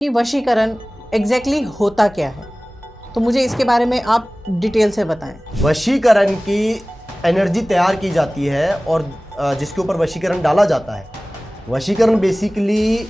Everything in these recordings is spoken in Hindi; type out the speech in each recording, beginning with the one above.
कि वशीकरण एग्जैक्टली होता क्या है, तो मुझे इसके बारे में आप डिटेल से बताएं। वशीकरण की एनर्जी तैयार की जाती है और जिसके ऊपर वशीकरण डाला जाता है। वशीकरण बेसिकली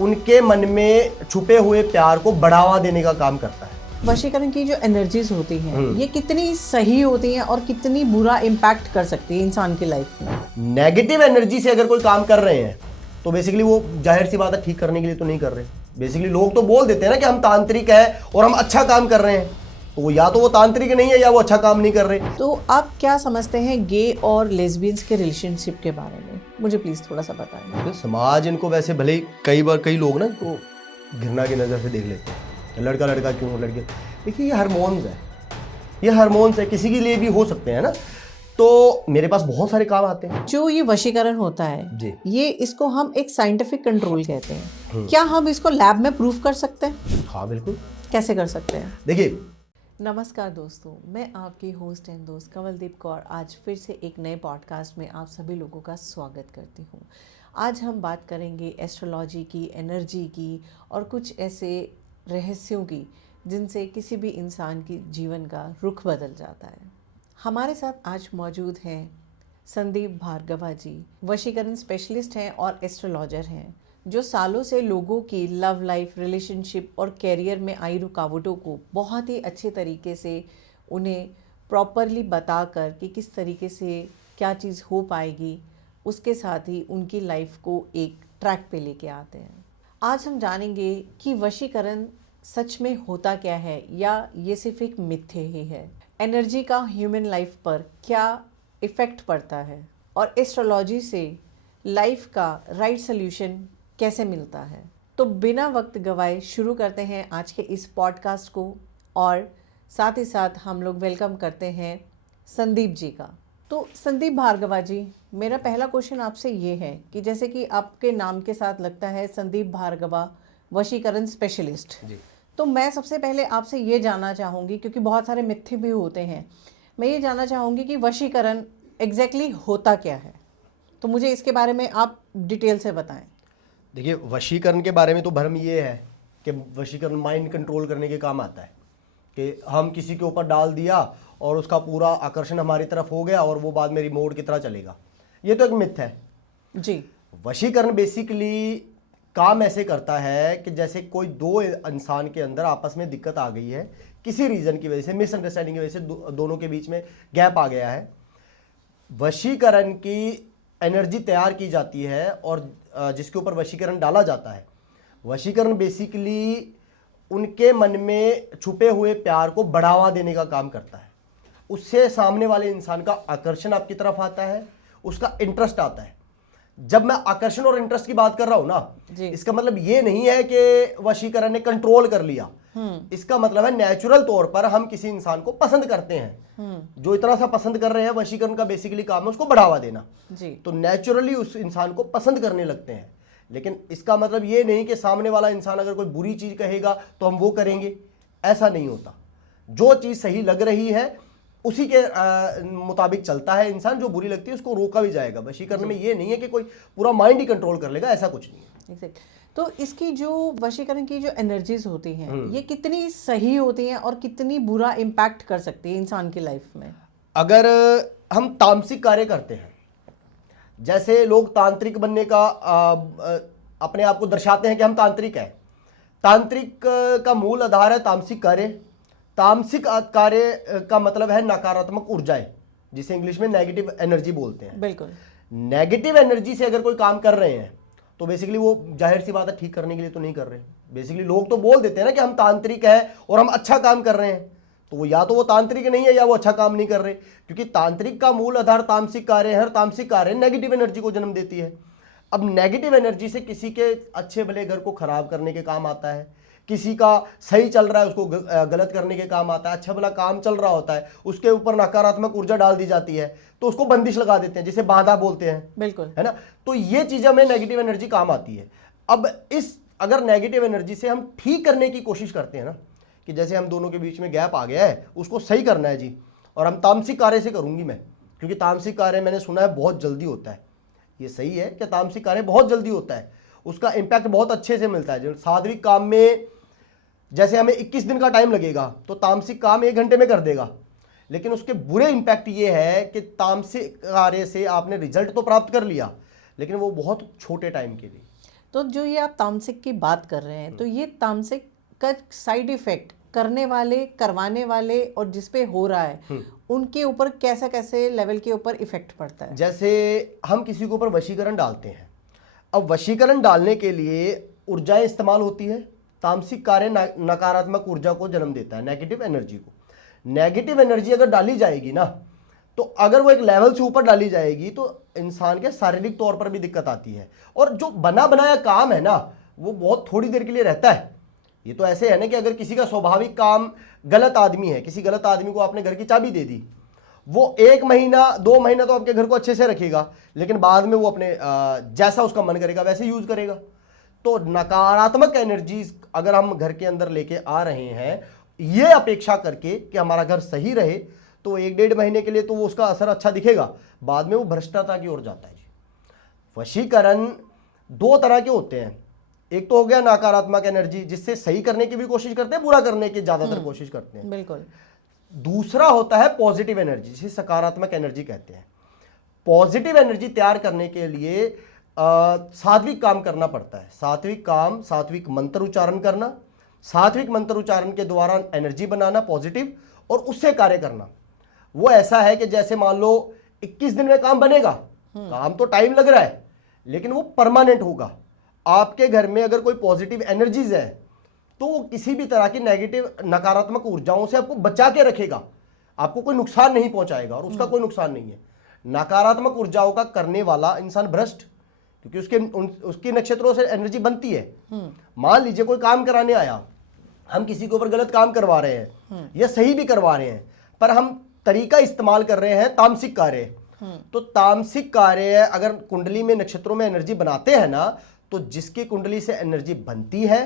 उनके मन में छुपे हुए प्यार को बढ़ावा देने का काम करता है। वशीकरण की जो एनर्जीज होती हैं ये कितनी सही होती हैं और कितनी बुरा इम्पैक्ट कर सकती है इंसान की लाइफ में। नेगेटिव एनर्जी से अगर कोई काम कर रहे हैं तो बेसिकली वो जाहिर सी बात है ठीक करने के लिए तो नहीं कर रहे। बेसिकली लोग तो बोल देते हैं ना कि हम तांत्रिक हैं और हम अच्छा काम कर रहे हैं, तो वो या तो वो तांत्रिक नहीं है या वो अच्छा काम नहीं कर रहे। तो आप क्या समझते हैं गे और लेस्बियंस के रिलेशनशिप के बारे में, मुझे प्लीज थोड़ा सा बताएं। तो समाज इनको वैसे भले ही कई लोग ना इनको घृणा की नज़र से देख लेते हैं, लड़का लड़का क्यों, लड़के। देखिए ये हार्मोन्स है, किसी के लिए भी हो सकते हैं ना। तो मेरे पास बहुत सारे काम आते हैं। जो ये वशीकरण होता है जी। ये इसको हम एक साइंटिफिक कंट्रोल कहते हैं। क्या हम इसको लैब में प्रूफ कर सकते हैं? हाँ बिल्कुल। कैसे कर सकते हैं? देखिए, नमस्कार दोस्तों, मैं आपकी होस्ट एंड दोस्त कमलदीप कौर आज फिर से एक नए पॉडकास्ट में आप सभी लोगों का स्वागत करती हूँ। आज हम बात करेंगे एस्ट्रोलॉजी की, एनर्जी की और कुछ ऐसे रहस्यों की जिनसे किसी भी इंसान की जीवन का रुख बदल जाता है। हमारे साथ आज मौजूद हैं संदीप भार्गवा जी। वशीकरण स्पेशलिस्ट हैं और एस्ट्रोलॉजर हैं जो सालों से लोगों की लव लाइफ, रिलेशनशिप और कैरियर में आई रुकावटों को बहुत ही अच्छे तरीके से उन्हें प्रॉपरली बताकर कि किस तरीके से क्या चीज़ हो पाएगी, उसके साथ ही उनकी लाइफ को एक ट्रैक पे लेके आते हैं। आज हम जानेंगे कि वशीकरण सच में होता क्या है या ये सिर्फ एक मिथ्य ही है, एनर्जी का ह्यूमन लाइफ पर क्या इफ़ेक्ट पड़ता है और एस्ट्रोलॉजी से लाइफ का राइट सल्यूशन कैसे मिलता है। तो बिना वक्त गवाए शुरू करते हैं आज के इस पॉडकास्ट को और साथ ही साथ हम लोग वेलकम करते हैं संदीप जी का। तो संदीप भार्गवा जी, मेरा पहला क्वेश्चन आपसे ये है कि जैसे कि आपके नाम के साथ लगता है संदीप भार्गवा वशीकरण स्पेशलिस्ट जी। तो मैं सबसे पहले आपसे ये जानना चाहूँगी, क्योंकि बहुत सारे मिथ्य भी होते हैं, मैं ये जानना चाहूँगी कि वशीकरण एग्जैक्टली होता क्या है, तो मुझे इसके बारे में आप डिटेल से बताएं। देखिए, वशीकरण के बारे में तो भ्रम ये है कि वशीकरण माइंड कंट्रोल करने के काम आता है कि हम किसी के ऊपर डाल दिया और उसका पूरा आकर्षण हमारी तरफ हो गया और वो बाद में रिमोट की तरह चलेगा। ये तो एक मिथ है जी। वशीकरण बेसिकली काम ऐसे करता है कि जैसे कोई दो इंसान के अंदर आपस में दिक्कत आ गई है, किसी रीज़न की वजह से, मिसअंडरस्टैंडिंग की वजह से दोनों के बीच में गैप आ गया है। वशीकरण की एनर्जी तैयार की जाती है और जिसके ऊपर वशीकरण डाला जाता है। वशीकरण बेसिकली उनके मन में छुपे हुए प्यार को बढ़ावा देने का काम करता है। उससे सामने वाले इंसान का आकर्षण आपकी तरफ आता है, उसका इंटरेस्ट आता है। जब मैं आकर्षण और इंटरेस्ट की बात कर रहा हूं ना, इसका मतलब ये नहीं है कि वशीकरण ने कंट्रोल कर लिया। इसका मतलब है नेचुरल तौर पर हम किसी इंसान को पसंद करते हैं, जो इतना सा पसंद कर रहे हैं, वशीकरण का बेसिकली काम है उसको बढ़ावा देना जी। तो नेचुरली उस इंसान को पसंद करने लगते हैं। लेकिन इसका मतलब ये नहीं कि सामने वाला इंसान अगर कोई बुरी चीज कहेगा तो हम वो करेंगे, ऐसा नहीं होता। जो चीज सही लग रही है उसी के मुताबिक चलता है इंसान, जो बुरी लगती है उसको रोका भी जाएगा। वशीकरण में ये नहीं है कि कोई पूरा माइंड ही कंट्रोल कर लेगा, ऐसा कुछ नहीं है। एग्जैक्ट। तो इसकी जो वशीकरण की जो एनर्जीज होती हैं ये कितनी सही होती हैं और कितनी बुरा इम्पैक्ट कर सकती है इंसान की लाइफ में? अगर हम तामसिक कार्य करते हैं, जैसे लोग तांत्रिक बनने का अपने आप को दर्शाते हैं कि हम तांत्रिक हैं। तांत्रिक का मूल आधार है तामसिक कार्य। तामसिक कार्य का मतलब है नकारात्मक ऊर्जाएं, जिसे इंग्लिश में नेगेटिव एनर्जी बोलते हैं। बिल्कुल। नेगेटिव एनर्जी से अगर कोई काम कर रहे हैं तो बेसिकली वो जाहिर सी बात है ठीक करने के लिए तो नहीं कर रहे। बेसिकली लोग तो बोल देते हैं ना कि हम तांत्रिक हैं और हम अच्छा काम कर रहे हैं, तो वो या तो वो तांत्रिक नहीं है या वो अच्छा काम नहीं कर रहे, क्योंकि तांत्रिक का मूल आधार तामसिक कार्य है। हर तामसिक कार्य नेगेटिव एनर्जी को जन्म देती है। अब नेगेटिव एनर्जी से किसी के अच्छे भले घर को खराब करने के काम आता है, किसी का सही चल रहा है उसको गलत करने के काम आता है, अच्छा भला काम चल रहा होता है उसके ऊपर नकारात्मक ऊर्जा डाल दी जाती है तो उसको बंदिश लगा देते हैं, जिसे बाधा बोलते हैं। बिल्कुल, है ना। तो ये चीजें में नेगेटिव एनर्जी काम आती है। अब इस अगर नेगेटिव एनर्जी से हम ठीक करने की कोशिश करते हैं ना, कि जैसे हम दोनों के बीच में गैप आ गया है उसको सही करना है जी, और हम तामसिक कार्य से करूंगी मैं, क्योंकि तामसिक कार्य मैंने सुना है बहुत जल्दी होता है। ये सही है कि तामसिक कार्य बहुत जल्दी होता है उसका इम्पैक्ट बहुत अच्छे से मिलता है। जो सात्विक काम में जैसे हमें 21 दिन का टाइम लगेगा तो तामसिक काम 1 घंटे में कर देगा, लेकिन उसके बुरे इंपैक्ट ये है कि तामसिक कार्य से आपने रिजल्ट तो प्राप्त कर लिया लेकिन वो बहुत छोटे टाइम के लिए। तो जो ये आप तामसिक की बात कर रहे हैं, तो ये तामसिक का साइड इफेक्ट करने वाले, करवाने वाले और जिस पे हो रहा है उनके ऊपर कैसे कैसे लेवल के ऊपर इफेक्ट पड़ता है? जैसे हम किसी के ऊपर वशीकरण डालते हैं, अब वशीकरण डालने के लिए ऊर्जाएं इस्तेमाल होती है। तामसिक कार्य नकारात्मक ऊर्जा को जन्म देता है, नेगेटिव एनर्जी को। नेगेटिव एनर्जी अगर डाली जाएगी ना, तो अगर वो एक लेवल से ऊपर डाली जाएगी तो इंसान के शारीरिक तौर पर भी दिक्कत आती है। और जो बना बनाया काम है ना, वो बहुत थोड़ी देर के लिए रहता है। ये तो ऐसे है ना कि अगर किसी का स्वाभाविक काम, गलत आदमी है, किसी गलत आदमी को आपने घर की चाबी दे दी, वो 1 महीना 2 महीना तो आपके घर को अच्छे से रखेगा, लेकिन बाद में वो अपने जैसा उसका मन करेगा वैसे यूज करेगा। तो नकारात्मक एनर्जी अगर हम घर के अंदर लेके आ रहे हैं ये अपेक्षा करके कि हमारा घर सही रहे, तो 1-1.5 महीने के लिए तो वो उसका असर अच्छा दिखेगा, बाद में वो भ्रष्टता की ओर जाता है। वशीकरण 2 तरह के होते हैं। एक तो हो गया नकारात्मक एनर्जी, जिससे सही करने की भी कोशिश करते हैं, बुरा करने की ज्यादातर कोशिश करते हैं। बिल्कुल। दूसरा होता है पॉजिटिव एनर्जी, जिसे सकारात्मक एनर्जी कहते हैं। पॉजिटिव एनर्जी तैयार करने के लिए सात्विक काम करना पड़ता है। सात्विक काम, सात्विक मंत्र उच्चारण करना, सात्विक मंत्र उच्चारण के द्वारा एनर्जी बनाना पॉजिटिव, और उससे कार्य करना। वो ऐसा है कि जैसे मान लो 21 दिन में काम बनेगा, काम तो टाइम लग रहा है लेकिन वो परमानेंट होगा। आपके घर में अगर कोई पॉजिटिव एनर्जीज है तो वो किसी भी तरह की नेगेटिव, नकारात्मक ऊर्जाओं से आपको बचा के रखेगा, आपको कोई नुकसान नहीं पहुंचाएगा, और उसका कोई नुकसान नहीं है। नकारात्मक ऊर्जाओं का करने वाला इंसान भ्रष्ट, क्योंकि उसकी नक्षत्रों से एनर्जी बनती है। मान लीजिए कोई काम कराने आया, हम किसी के ऊपर गलत काम करवा रहे हैं या सही भी करवा रहे हैं, पर हम तरीका इस्तेमाल कर रहे हैं तामसिक कार्य। तो तामसिक कार्य अगर कुंडली में, नक्षत्रों में एनर्जी बनाते हैं ना, तो जिसकी कुंडली से एनर्जी बनती है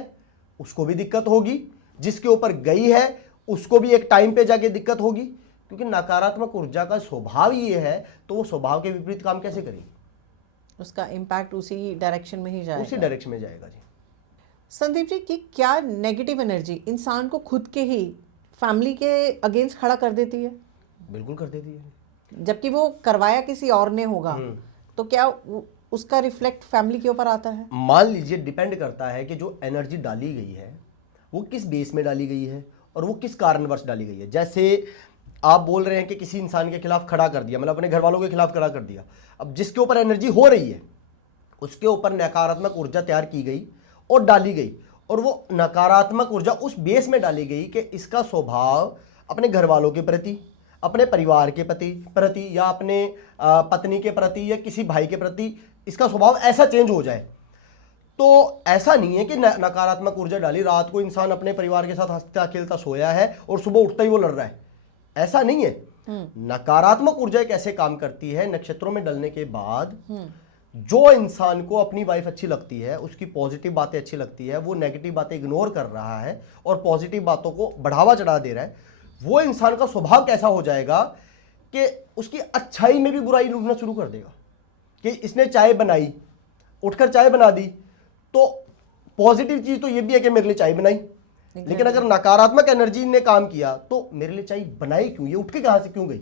उसको भी दिक्कत होगी, जिसके ऊपर गई है उसको भी एक टाइम पे जाके दिक्कत होगी, क्योंकि नकारात्मक ऊर्जा का स्वभाव ये है, तो वो स्वभाव के विपरीत काम कैसे करेगी? उसका इम्पैक्ट उसी डायरेक्शन में ही जाएगा। उसी डायरेक्शन में जाएगा जी। संदीप जी, कि क्या नेगेटिव एनर्जी इंसान को खुद के ही फैमिली के अगेंस्ट खड़ा कर देती है? बिल्कुल कर देती है। जबकि वो करवाया किसी और ने होगा, तो क्या उसका रिफ्लेक्ट फैमिली के ऊपर आता है? मान लीजिए डिपेंड करता है कि जो एनर्जी डाली गई है वो किस बेस में डाली गई है और वो किस कारणवश डाली गई है। जैसे आप बोल रहे हैं कि किसी इंसान के खिलाफ खड़ा कर दिया, मतलब अपने घर वालों के खिलाफ खड़ा कर दिया। अब जिसके ऊपर एनर्जी हो रही है उसके ऊपर नकारात्मक ऊर्जा तैयार की गई और डाली गई, और वो नकारात्मक ऊर्जा उस बेस में डाली गई कि इसका स्वभाव अपने घर वालों के प्रति, अपने परिवार के प्रति या अपने पत्नी के प्रति या किसी भाई के प्रति इसका स्वभाव ऐसा चेंज हो जाए। तो ऐसा नहीं है कि नकारात्मक ऊर्जा डाली, रात को इंसान अपने परिवार के साथ हंसता खेलता सोया है और सुबह उठता ही वो लड़ रहा है, ऐसा नहीं है। नकारात्मक ऊर्जा कैसे काम करती है, नक्षत्रों में डलने के बाद जो इंसान को अपनी वाइफ अच्छी लगती है, उसकी पॉजिटिव बातें अच्छी लगती है, वो नेगेटिव बातें इग्नोर कर रहा है और पॉजिटिव बातों को बढ़ावा चढ़ा दे रहा है, वो इंसान का स्वभाव कैसा हो जाएगा कि उसकी अच्छाई में भी बुराई ढूंढना शुरू कर देगा। कि इसने चाय बनाई, उठकर चाय बना दी, तो पॉजिटिव चीज तो ये भी है कि मेरे लिए चाय बनाई, लेकिन अगर नकारात्मक एनर्जी ने काम किया तो मेरे लिए चाय बनाई क्यों, ये उठ के कहां से क्यों गई?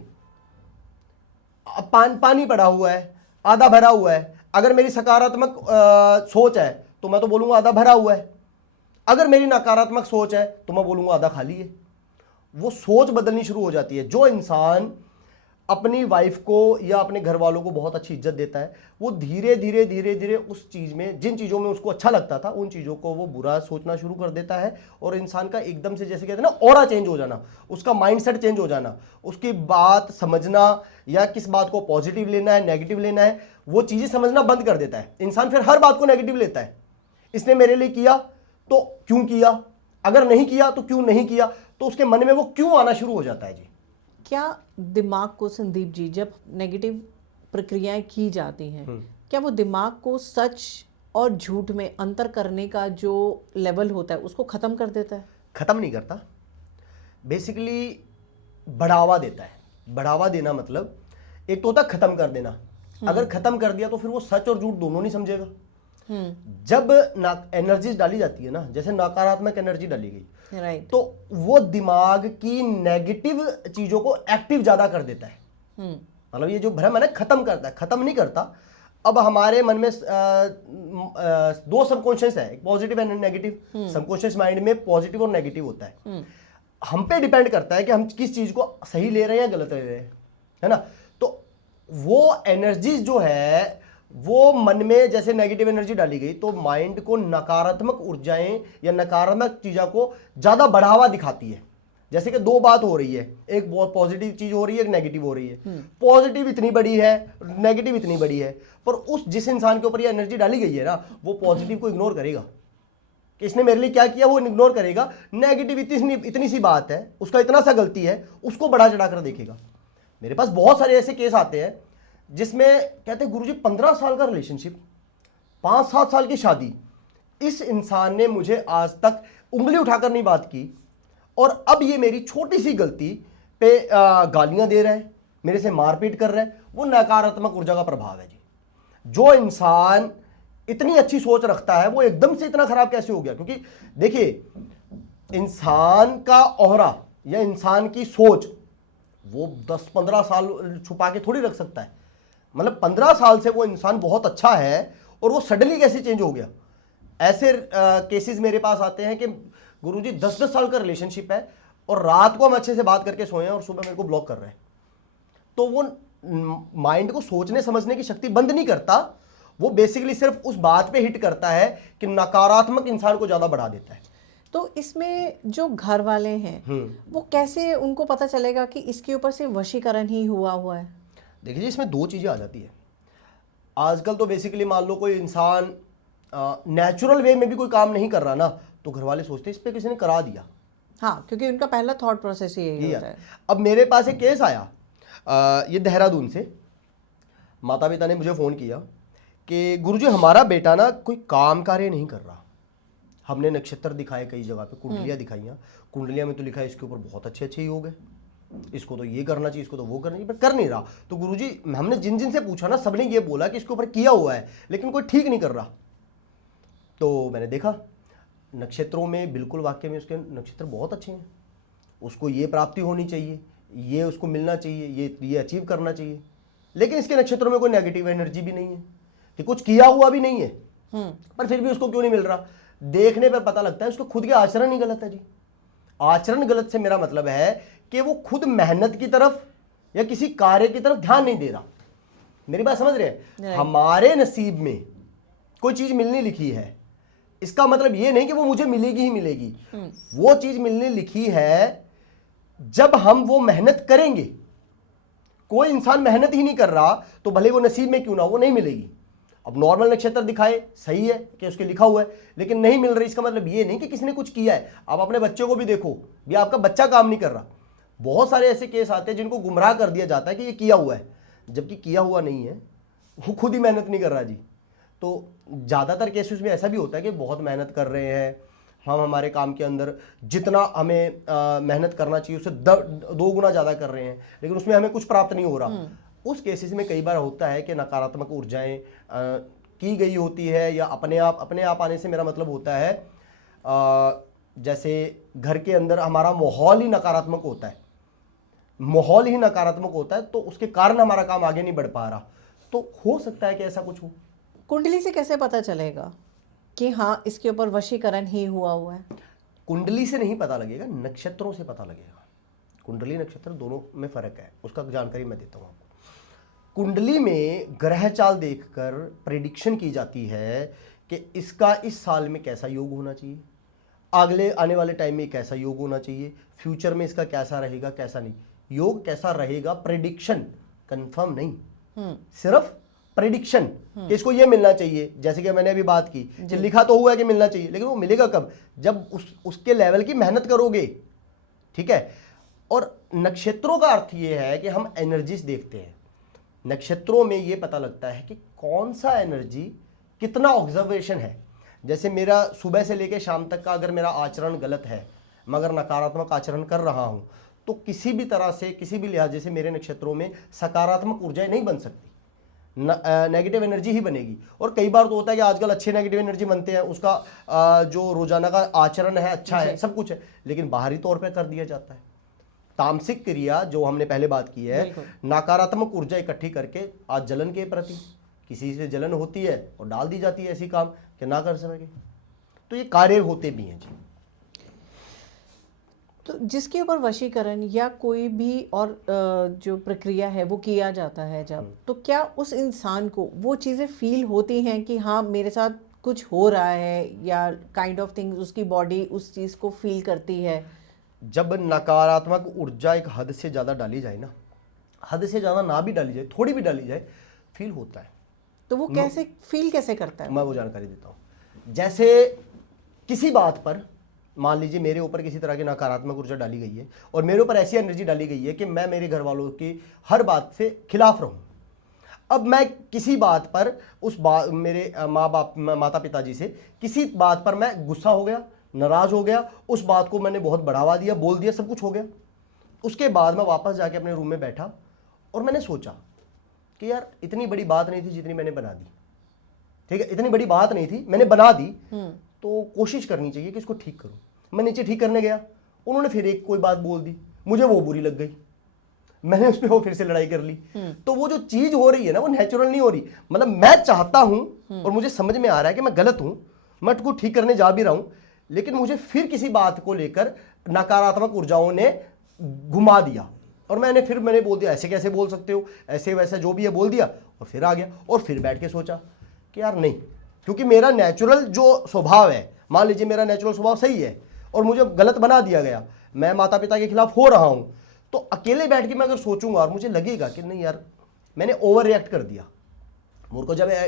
पानी पड़ा हुआ है, आधा भरा हुआ है। अगर मेरी सकारात्मक सोच है तो मैं तो बोलूंगा आधा भरा हुआ है, अगर मेरी नकारात्मक सोच है तो मैं बोलूंगा आधा खाली है। वो सोच बदलनी शुरू हो जाती है। जो इंसान अपनी वाइफ को या अपने घर वालों को बहुत अच्छी इज्जत देता है, वो धीरे धीरे धीरे धीरे उस चीज में, जिन चीजों में उसको अच्छा लगता था, उन चीजों को वो बुरा सोचना शुरू कर देता है। और इंसान का एकदम से, जैसे कहते हैं ना, ऑरा चेंज हो जाना, उसका माइंडसेट चेंज हो जाना, उसकी बात समझना या किस बात को पॉजिटिव लेना है, नेगेटिव लेना है, वो चीजें समझना बंद कर देता है। इंसान फिर हर बात को नेगेटिव लेता है। इसने मेरे लिए किया तो क्यों किया, अगर नहीं किया तो क्यों नहीं किया, तो उसके मन में वो क्यों आना शुरू हो जाता है जी। क्या दिमाग को, संदीप जी, जब नेगेटिव प्रक्रियाएं की जाती हैं, क्या वो दिमाग को सच और झूठ में अंतर करने का जो लेवल होता है उसको खत्म कर देता है? खत्म नहीं करता, बेसिकली बढ़ावा देता है। बढ़ावा देना मतलब एक तो होता है खत्म कर देना। अगर खत्म कर दिया तो फिर वो सच और झूठ दोनों नहीं समझेगा। जब एनर्जीज डाली जाती है ना, जैसे नकारात्मक एनर्जी डाली गई, राइट, तो वो दिमाग की नेगेटिव चीजों को एक्टिव ज्यादा कर देता है। मतलब ये जो भ्रम है ना, खत्म करता है, खत्म नहीं करता। अब हमारे मन में दो सबकॉन्शियस है, एक positive and negative. Subconscious mind में पॉजिटिव और नेगेटिव होता है। हम पे डिपेंड करता है कि हम किस चीज को सही ले रहे हैं या गलत ले रहे हैं, है ना। तो वो एनर्जीज जो है वो मन में जैसे नेगेटिव एनर्जी डाली गई तो माइंड को नकारात्मक ऊर्जाएं या नकारात्मक चीजों को ज्यादा बढ़ावा दिखाती है। जैसे कि दो बात हो रही है, एक बहुत पॉजिटिव चीज हो रही है, एक नेगेटिव हो रही है। पॉजिटिव इतनी बड़ी है, नेगेटिव इतनी बड़ी है, पर उस जिस इंसान के ऊपर ये एनर्जी डाली गई है ना, वो पॉजिटिव को इग्नोर करेगा कि इसने मेरे लिए क्या किया, वो इग्नोर करेगा। नेगेटिव इतनी सी बात है, उसका इतना सा गलती है, उसको बढ़ा चढ़ा कर देखेगा। मेरे पास बहुत सारे ऐसे केस आते हैं जिसमें कहते हैं गुरुजी 15 साल का रिलेशनशिप, 5-7 साल की शादी, इस इंसान ने मुझे आज तक उंगली उठाकर नहीं बात की, और अब ये मेरी छोटी सी गलती पे गालियां दे रहा है, मेरे से मारपीट कर रहा है। वो नकारात्मक ऊर्जा का प्रभाव है जी। जो इंसान इतनी अच्छी सोच रखता है वो एकदम से इतना खराब कैसे हो गया? क्योंकि देखिए, इंसान का ऑरा या इंसान की सोच वो 10-15 साल छुपा के थोड़ी रख सकता है। मतलब 15 साल से वो इंसान बहुत अच्छा है और वो सडनली कैसे चेंज हो गया? ऐसे केसेस मेरे पास आते हैं कि गुरुजी 10-10 साल का रिलेशनशिप है और रात को हम अच्छे से बात करके सोए हैं और सुबह मेरे को ब्लॉक कर रहे हैं। तो वो माइंड को सोचने समझने की शक्ति बंद नहीं करता, वो बेसिकली सिर्फ उस बात पे हिट करता है कि नकारात्मक इंसान को ज्यादा बढ़ा देता है। तो इसमें जो घर वाले हैं वो कैसे, उनको पता चलेगा कि इसके ऊपर से वशीकरण ही हुआ है? देखिए जी, इसमें दो चीजें आ जाती है आजकल। तो बेसिकली मान लो कोई इंसान नेचुरल वे में भी कोई काम नहीं कर रहा ना, तो घर वाले सोचते हैं इस पे किसी ने करा दिया। हाँ, क्योंकि उनका पहला थॉट प्रोसेस ही यही होता है। अब मेरे पास एक केस आया, ये देहरादून से। माता पिता ने मुझे फ़ोन किया कि गुरुजी हमारा बेटा ना कोई काम कार्य नहीं कर रहा। हमने नक्षत्र दिखाए कई जगह पे, कुंडलियाँ दिखाई, कुंडलियाँ में तो लिखा है इसके ऊपर बहुत अच्छे अच्छे योग है, इसको तो ये करना चाहिए, इसको तो वो करना चाहिए, पर कर नहीं रहा। तो गुरुजी हमने जिन जिन से पूछा ना, सबने ये बोला कि इसके ऊपर किया हुआ है लेकिन कोई ठीक नहीं कर रहा। तो मैंने देखा नक्षत्रों में, बिल्कुल वाक्य में उसके नक्षत्र बहुत अच्छे हैं, उसको ये प्राप्ति होनी चाहिए, ये उसको मिलना चाहिए, ये अचीव करना चाहिए। लेकिन इसके नक्षत्रों में कोई नेगेटिव एनर्जी भी नहीं है कि कुछ किया हुआ भी नहीं है, पर फिर भी उसको क्यों नहीं मिल रहा? देखने पर पता लगता है उसको खुद के आचरण ही गलत है जी। आचरण गलत से मेरा मतलब है कि वो खुद मेहनत की तरफ या किसी कार्य की तरफ ध्यान नहीं दे रहा। मेरी बात समझ रहे हैं? हमारे नसीब में कोई चीज मिलनी लिखी है, इसका मतलब ये नहीं कि वो मुझे मिलेगी ही मिलेगी। वो चीज मिलने लिखी है जब हम वो मेहनत करेंगे। कोई इंसान मेहनत ही नहीं कर रहा तो भले वो नसीब में क्यों ना, वो नहीं मिलेगी। अब नॉर्मल नक्षत्र दिखाए, सही है कि उसके लिखा हुआ है, लेकिन नहीं मिल रही, इसका मतलब ये नहीं कि किसी ने कुछ किया है। आप अपने बच्चों को भी देखो, भी आपका बच्चा काम नहीं कर रहा। बहुत सारे ऐसे केस आते हैं जिनको गुमराह कर दिया जाता है कि ये किया हुआ है, जबकि किया हुआ नहीं है, वो खुद ही मेहनत नहीं कर रहा जी। तो ज़्यादातर केसेस में ऐसा भी होता है कि बहुत मेहनत कर रहे हैं हम, हमारे काम के अंदर जितना हमें मेहनत करना चाहिए उससे 2 गुना ज़्यादा कर रहे हैं, लेकिन उसमें हमें कुछ प्राप्त नहीं हो रहा। उस केसेस में कई बार होता है कि नकारात्मक ऊर्जाएं की गई होती है, या अपने आप आने से मेरा मतलब होता है जैसे घर के अंदर हमारा माहौल ही नकारात्मक होता है, माहौल ही नकारात्मक होता है, तो उसके कारण हमारा काम आगे नहीं बढ़ पा रहा। तो हो सकता है कि ऐसा कुछ हो। कुंडली से कैसे पता चलेगा कि हाँ इसके ऊपर वशीकरण ही हुआ है? कुंडली से नहीं पता लगेगा, नक्षत्रों से पता लगेगा। कुंडली नक्षत्र दोनों में फर्क है, उसका जानकारी मैं देता हूँ आपको। कुंडली में ग्रह चाल देखकर प्रेडिक्शन की जाती है कि इसका इस साल में कैसा योग होना चाहिए, अगले आने वाले टाइम में कैसा योग होना चाहिए, फ्यूचर में इसका कैसा रहेगा कैसा नहीं। योग कैसा रहेगा, प्रेडिक्शन, कंफर्म नहीं, सिर्फ प्रेडिक्शन कि इसको ये मिलना चाहिए। जैसे कि मैंने अभी बात की कि लिखा तो हुआ है कि मिलना चाहिए, लेकिन वो मिलेगा कब? जब उसके लेवल की मेहनत करोगे, ठीक है। और नक्षत्रों का अर्थ ये है कि हम एनर्जीज देखते हैं। नक्षत्रों में ये पता लगता है कि कौन सा एनर्जी, कितना ऑब्जर्वेशन है। जैसे मेरा सुबह से लेकर शाम तक का अगर मेरा आचरण गलत है, मगर नकारात्मक आचरण कर रहा हूं, तो किसी भी तरह से, किसी भी लिहाजे से मेरे नक्षत्रों में सकारात्मक ऊर्जाएं नहीं बन सकती। नेगेटिव एनर्जी ही बनेगी। और कई बार तो होता है कि आजकल अच्छे नेगेटिव एनर्जी बनते हैं, उसका जो रोजाना का आचरण है अच्छा है, सब कुछ है, लेकिन बाहरी तौर पर कर दिया जाता है। तामसिक क्रिया जो हमने पहले बात की है, नकारात्मक ऊर्जा इकट्ठी करके आज जलन के प्रति, किसी से जलन होती है और डाल दी जाती है ऐसी काम कि ना कर सके, तो ये कार्य होते भी हैं जी। तो जिसके ऊपर वशीकरण या कोई भी और जो प्रक्रिया है वो किया जाता है जब, तो क्या उस इंसान को वो चीज़ें फील होती हैं कि हाँ मेरे साथ कुछ हो रहा है, या काइंड ऑफ थिंग्स उसकी बॉडी उस चीज़ को फील करती है? जब नकारात्मक ऊर्जा एक हद से ज़्यादा डाली जाए ना, हद से ज़्यादा ना भी डाली जाए, थोड़ी भी डाली जाए, फील होता है। तो वो कैसे फील कैसे करता है? मैं वो जानकारी देता हूँ। जैसे किसी बात पर मान लीजिए मेरे ऊपर किसी तरह की नकारात्मक ऊर्जा डाली गई है और मेरे ऊपर ऐसी एनर्जी डाली गई है कि मैं मेरे घर वालों की हर बात से खिलाफ रहूं। अब मैं किसी बात पर उस बात मेरे माता पिताजी से किसी बात पर मैं गुस्सा हो गया, नाराज हो गया, उस बात को मैंने बहुत बढ़ावा दिया, बोल दिया, सब कुछ हो गया। उसके बाद मैं वापस जाके अपने रूम में बैठा और मैंने सोचा कि यार इतनी बड़ी बात नहीं थी जितनी मैंने बना दी। ठीक है, इतनी बड़ी बात नहीं थी, मैंने बना दी, तो कोशिश करनी चाहिए कि इसको ठीक करूं। मैं नीचे ठीक करने गया, उन्होंने फिर एक कोई बात बोल दी, मुझे वो बुरी लग गई, मैंने उस पर वो फिर से लड़ाई कर ली। तो वो जो चीज हो रही है ना, वो नेचुरल नहीं हो रही। मतलब मैं चाहता हूं और मुझे समझ में आ रहा है कि मैं गलत हूं, मैं उसको ठीक करने जा भी रहा हूं, लेकिन मुझे फिर किसी बात को लेकर नकारात्मक ऊर्जाओं ने घुमा दिया और मैंने बोल दिया, ऐसे कैसे बोल सकते हो, ऐसे वैसे जो भी है बोल दिया, और फिर आ गया और फिर बैठ के सोचा कि यार नहीं, क्योंकि मेरा नेचुरल जो स्वभाव है, मान लीजिए मेरा नेचुरल स्वभाव सही है और मुझे गलत बना दिया गया, मैं माता पिता के खिलाफ हो रहा हूं, तो अकेले बैठ के मैं अगर सोचूंगा और मुझे लगेगा कि नहीं यार मैंने ओवर रिएक्ट कर दिया,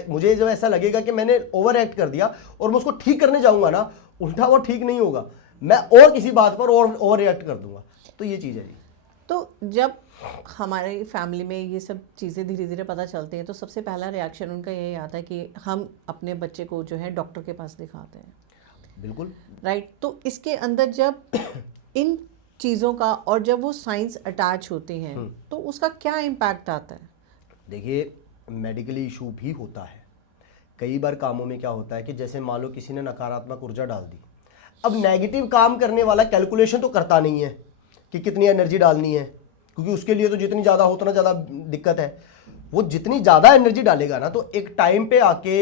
मुझे जब ऐसा लगेगा कि मैंने ओवर रिएक्ट कर दिया और मैं उसको ठीक करने जाऊंगा ना, उल्टा वो ठीक नहीं होगा, मैं और किसी बात पर और ओवर रिएक्ट कर दूंगा। तो ये चीज़ है जी। तो जब हमारे फैमिली में ये सब चीज़ें धीरे धीरे पता चलती हैं, तो सबसे पहला रिएक्शन उनका यही आता है कि हम अपने बच्चे को जो है डॉक्टर के पास दिखाते हैं। बिल्कुल राइट। तो इसके अंदर जब इन चीज़ों का और जब वो साइंस अटैच होती हैं, तो उसका क्या इम्पैक्ट आता है? देखिए, मेडिकली इशू भी होता है। कई बार कामों में क्या होता है कि जैसे मान लो किसी ने नकारात्मक ऊर्जा डाल दी, अब नेगेटिव काम करने वाला कैलकुलेशन तो करता नहीं है कि कितनी एनर्जी डालनी है, क्योंकि उसके लिए तो जितनी ज़्यादा हो उतना ज़्यादा दिक्कत है। वो जितनी ज़्यादा एनर्जी डालेगा ना, तो एक टाइम पे आके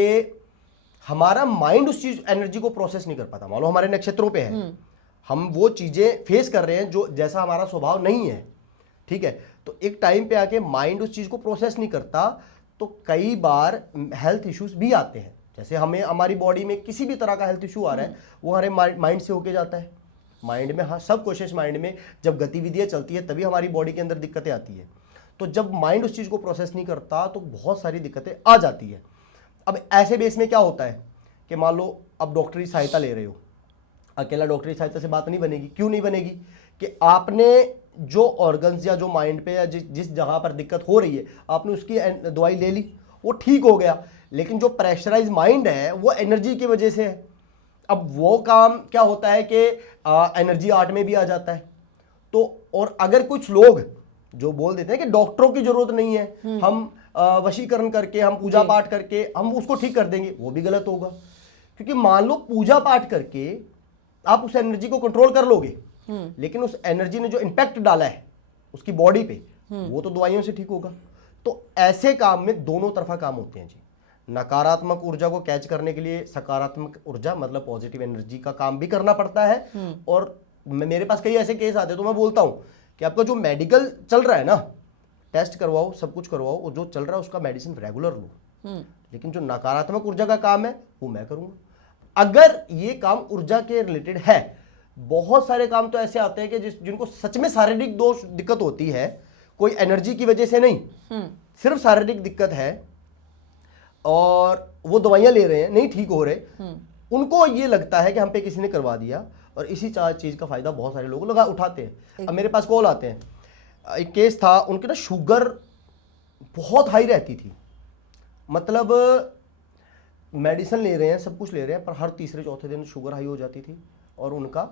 हमारा माइंड उस चीज एनर्जी को प्रोसेस नहीं कर पाता। मान लो हमारे नक्षत्रों पे है, हम वो चीज़ें फेस कर रहे हैं जो जैसा हमारा स्वभाव नहीं है, ठीक है, तो एक टाइम पे आके माइंड उस चीज़ को प्रोसेस नहीं करता, तो कई बार हेल्थ इश्यूज भी आते हैं। जैसे हमें हमारी बॉडी में किसी भी तरह का हेल्थ इशू आ रहा है, वो हमारे माइंड से होके जाता है। माइंड में, हाँ, सब कोशिश माइंड में जब गतिविधियाँ चलती है तभी हमारी बॉडी के अंदर दिक्कतें आती है। तो जब माइंड उस चीज़ को प्रोसेस नहीं करता तो बहुत सारी दिक्कतें आ जाती है। अब ऐसे बेस में क्या होता है कि मान लो अब डॉक्टरी सहायता ले रहे हो, अकेला डॉक्टरी सहायता से बात नहीं बनेगी। क्यों नहीं बनेगी? कि आपने जो ऑर्गन्स या जो माइंड पे या जिस जगह पर दिक्कत हो रही है आपने उसकी दवाई ले ली, वो ठीक हो गया, लेकिन जो प्रेशराइज माइंड है वो एनर्जी की वजह से है। अब वो काम क्या होता है कि एनर्जी आर्ट में भी आ जाता है। तो और अगर कुछ लोग जो बोल देते हैं कि डॉक्टरों की जरूरत नहीं है, हम वशीकरण करके, हम पूजा पाठ करके हम उसको ठीक कर देंगे, वो भी गलत होगा। क्योंकि मान लो पूजा पाठ करके आप उस एनर्जी को कंट्रोल कर लोगे, लेकिन उस एनर्जी ने जो इंपैक्ट डाला है उसकी बॉडी पे, वो तो दवाइयों से ठीक होगा। तो ऐसे काम में दोनों तरफा काम होते हैं जी। नकारात्मक ऊर्जा को कैच करने के लिए सकारात्मक ऊर्जा मतलब पॉजिटिव एनर्जी का काम भी करना पड़ता है। और मेरे पास कई ऐसे केस आते हैं, तो मैं बोलता हूं कि आपका जो मेडिकल चल रहा है ना, टेस्ट करवाओ, सब कुछ करवाओ, और जो चल रहा है उसका मेडिसिन रेगुलर लो, लेकिन जो नकारात्मक ऊर्जा का काम है वो मैं करूंगा। अगर ये काम ऊर्जा के रिलेटेड है, बहुत सारे काम तो ऐसे आते हैं कि जिनको सच में शारीरिक दोष दिक्कत होती है, कोई एनर्जी की वजह से नहीं, सिर्फ शारीरिक दिक्कत है और वो दवाइयां ले रहे हैं, नहीं ठीक हो रहे, उनको ये लगता है कि हम पे किसी ने करवा दिया, और इसी चीज का फायदा बहुत सारे लोग उठाते हैं। अब मेरे पास कॉल आते हैं, एक केस था, उनके ना शुगर बहुत हाई रहती थी, मतलब मेडिसिन ले रहे हैं, सब कुछ ले रहे हैं, पर हर तीसरे चौथे दिन शुगर हाई हो जाती थी और उनका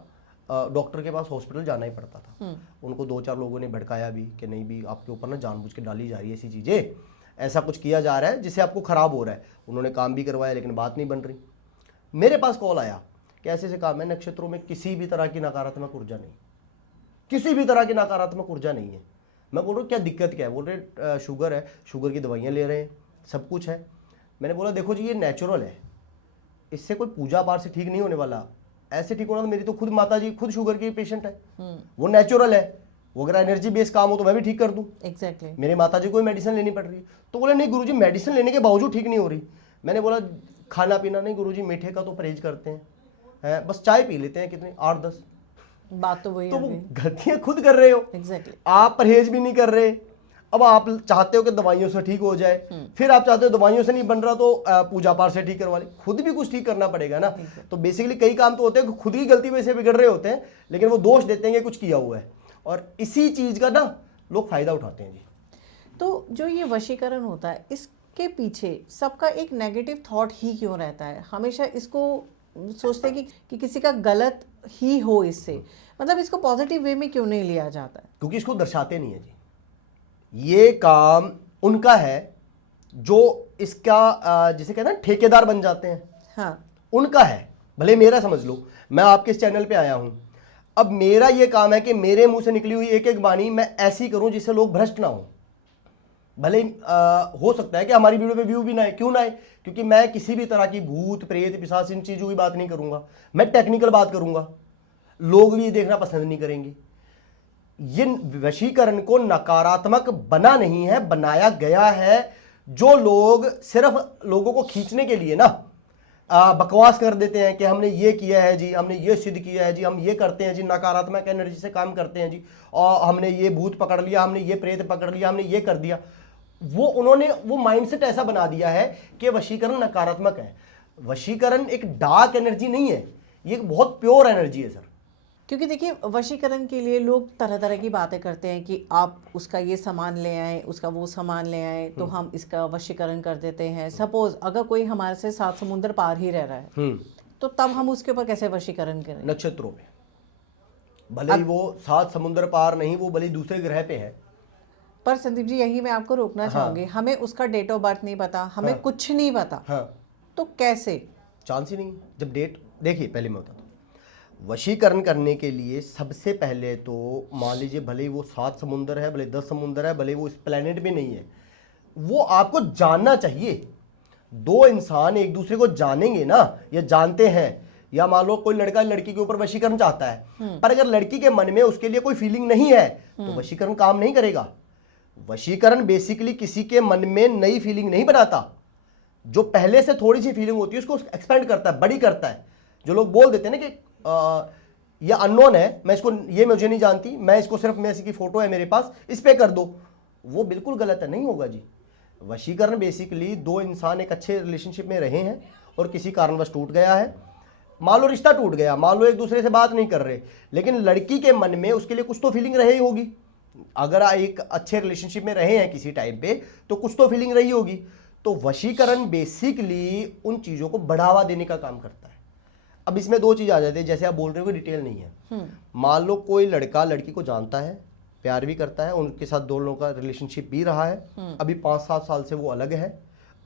डॉक्टर के पास हॉस्पिटल जाना ही पड़ता था। उनको 2-4 लोगों ने भड़काया भी कि नहीं भी आपके ऊपर ना जानबूझ के डाली जा रही है ऐसी चीज़ें, ऐसा कुछ किया जा रहा है जिससे आपको खराब हो रहा है। उन्होंने काम भी करवाया लेकिन बात नहीं बन रही। मेरे पास कॉल आया कि ऐसे ऐसे काम है, नक्षत्रों में किसी भी तरह की नकारात्मक ऊर्जा नहीं, किसी भी तरह की नकारात्मक ऊर्जा नहीं है। मैं बोल रहा हूँ क्या दिक्कत क्या है? बोल रहे शुगर है, शुगर की दवाइयाँ ले रहे हैं, सब कुछ है। मैंने बोला देखो जी ये नेचुरल है, इससे कोई पूजा पाठ से ठीक नहीं होने वाला। ऐसे ठीक होना तो मेरी तो खुद माता जी खुद शुगर की पेशेंट है, वो नेचुरल है। वो अगर एनर्जी बेस्ड काम हो तो मैं भी ठीक कर दूं। एग्जैक्टली मेरे माता जी को मेडिसिन लेनी पड़ रही है। तो बोले नहीं गुरुजी मेडिसिन लेने के बावजूद ठीक नहीं हो रही। मैंने बोला खाना पीना नहीं गुरुजी, मीठे का तो परहेज करते हैं, बस चाय पी लेते हैं कितनी 8-10। बात तो वही तो है वो अभी। गलतियां खुद कर रहे हो। एग्जैक्टली आप परहेज भी नहीं कर रहे। अब आप चाहते हो कि दवाइयों से ठीक हो जाए, फिर आप चाहते हो दवाइयों से नहीं बन रहा तो पूजा पाठ से ठीक करवा ले। खुद भी कुछ ठीक करना पड़ेगा ना। तो बेसिकली कई काम तो होते हैं खुद की गलती वजह से बिगड़ रहे होते हैं, लेकिन वो दोष देते हैं कि कुछ किया हुआ है, और इसी चीज का ना लोग फायदा उठाते हैं जी। तो जो ये वशीकरण होता है इसके पीछे सबका एक नेगेटिव थॉट ही क्यों रहता है? हमेशा इसको सोचते हैं कि किसी का गलत ही हो इससे, मतलब इसको पॉजिटिव वे में क्यों नहीं लिया जाता है? क्योंकि इसको दर्शाते नहीं है जी। ये काम उनका है जो इसका जिसे कहते हैं ठेकेदार बन जाते हैं, हाँ उनका है। भले मेरा समझ लो, मैं आपके इस चैनल पे आया हूं, अब मेरा ये काम है कि मेरे मुंह से निकली हुई एक एक वाणी मैं ऐसी करूं जिससे लोग भ्रष्ट ना हो। भले हो सकता है कि हमारी वीडियो पे व्यू भी ना आए, क्यों ना आए? क्योंकि मैं किसी भी तरह की भूत प्रेत पिशाच इन चीजों की बात नहीं करूंगा, मैं टेक्निकल बात करूंगा। लोग भी ये देखना पसंद नहीं करेंगे। ये वशीकरण को नकारात्मक बना नहीं है, बनाया गया है। जो लोग सिर्फ लोगों को खींचने के लिए ना बकवास कर देते हैं कि हमने ये किया है जी, हमने ये सिद्ध किया है जी, हम ये करते हैं जी, नकारात्मक एनर्जी से काम करते हैं जी, और हमने ये भूत पकड़ लिया, हमने ये प्रेत पकड़ लिया, हमने ये कर दिया। उन्होंने वो माइंडसेट ऐसा बना दिया है कि वशीकरण नकारात्मक है। वशीकरण एक डार्क एनर्जी नहीं है, ये एक बहुत प्योर एनर्जी है सर। क्योंकि देखिए वशीकरण के लिए लोग तरह तरह की बातें करते हैं कि आप उसका ये सामान ले आए, उसका वो सामान ले आए, तो हम इसका वशीकरण कर देते हैं। सपोज अगर कोई हमारे से 7 समुंदर पार ही रह रहा है तो तब हम उसके ऊपर कैसे वशीकरण करें? नक्षत्रों में, भले ही वो 7 समुद्र पार नहीं, वो भले ही दूसरे ग्रह पे है। पर संदीप जी यही मैं आपको रोकना चाहूंगी, हमें उसका डेट ऑफ बर्थ नहीं पता, हमें कुछ नहीं पता, तो कैसे? चांस ही नहीं है। जब डेट देखिए, पहले मैं बताता हूँ, वशीकरण करने के लिए सबसे पहले तो मान लीजिए भले ही वो 7 समुंदर है, भले 10 समुंदर है, भले वो इस प्लेनेट पे नहीं है, वो आपको जानना चाहिए। 2 इंसान एक दूसरे को जानेंगे ना, या जानते हैं, या मान लो कोई लड़का लड़की के ऊपर वशीकरण चाहता है, पर अगर लड़की के मन में उसके लिए कोई फीलिंग नहीं है तो वशीकरण काम नहीं करेगा। वशीकरण बेसिकली किसी के मन में नई फीलिंग नहीं बनाता, जो पहले से थोड़ी सी फीलिंग होती है उसको एक्सपेंड करता है, बड़ी करता है। जो लोग बोल देते हैं ना कि ये अननोन है, मैं इसको, ये मुझे नहीं जानती, मैं इसको सिर्फ मैं इसकी फोटो है मेरे पास, इस पे कर दो, वो बिल्कुल गलत है, नहीं होगा जी। वशीकरण बेसिकली 2 इंसान एक अच्छे रिलेशनशिप में रहे हैं और किसी कारणवश टूट गया है, मान लो रिश्ता टूट गया, मान लो एक दूसरे से बात नहीं कर रहे, लेकिन लड़की के मन में उसके लिए कुछ तो फीलिंग रही होगी। अगर एक अच्छे रिलेशनशिप में रहे हैं किसी टाइम पे तो कुछ तो फीलिंग रही होगी। तो वशीकरण बेसिकली उन चीजों को बढ़ावा देने का काम करता है। अब इसमें 2 चीज आ जाती है, जैसे आप बोल रहे हो कि डिटेल नहीं है। मान लो कोई लड़का लड़की को जानता है, प्यार भी करता है, उनके साथ 2 लोगों का रिलेशनशिप भी रहा है, अभी 5-7 साल से वो अलग है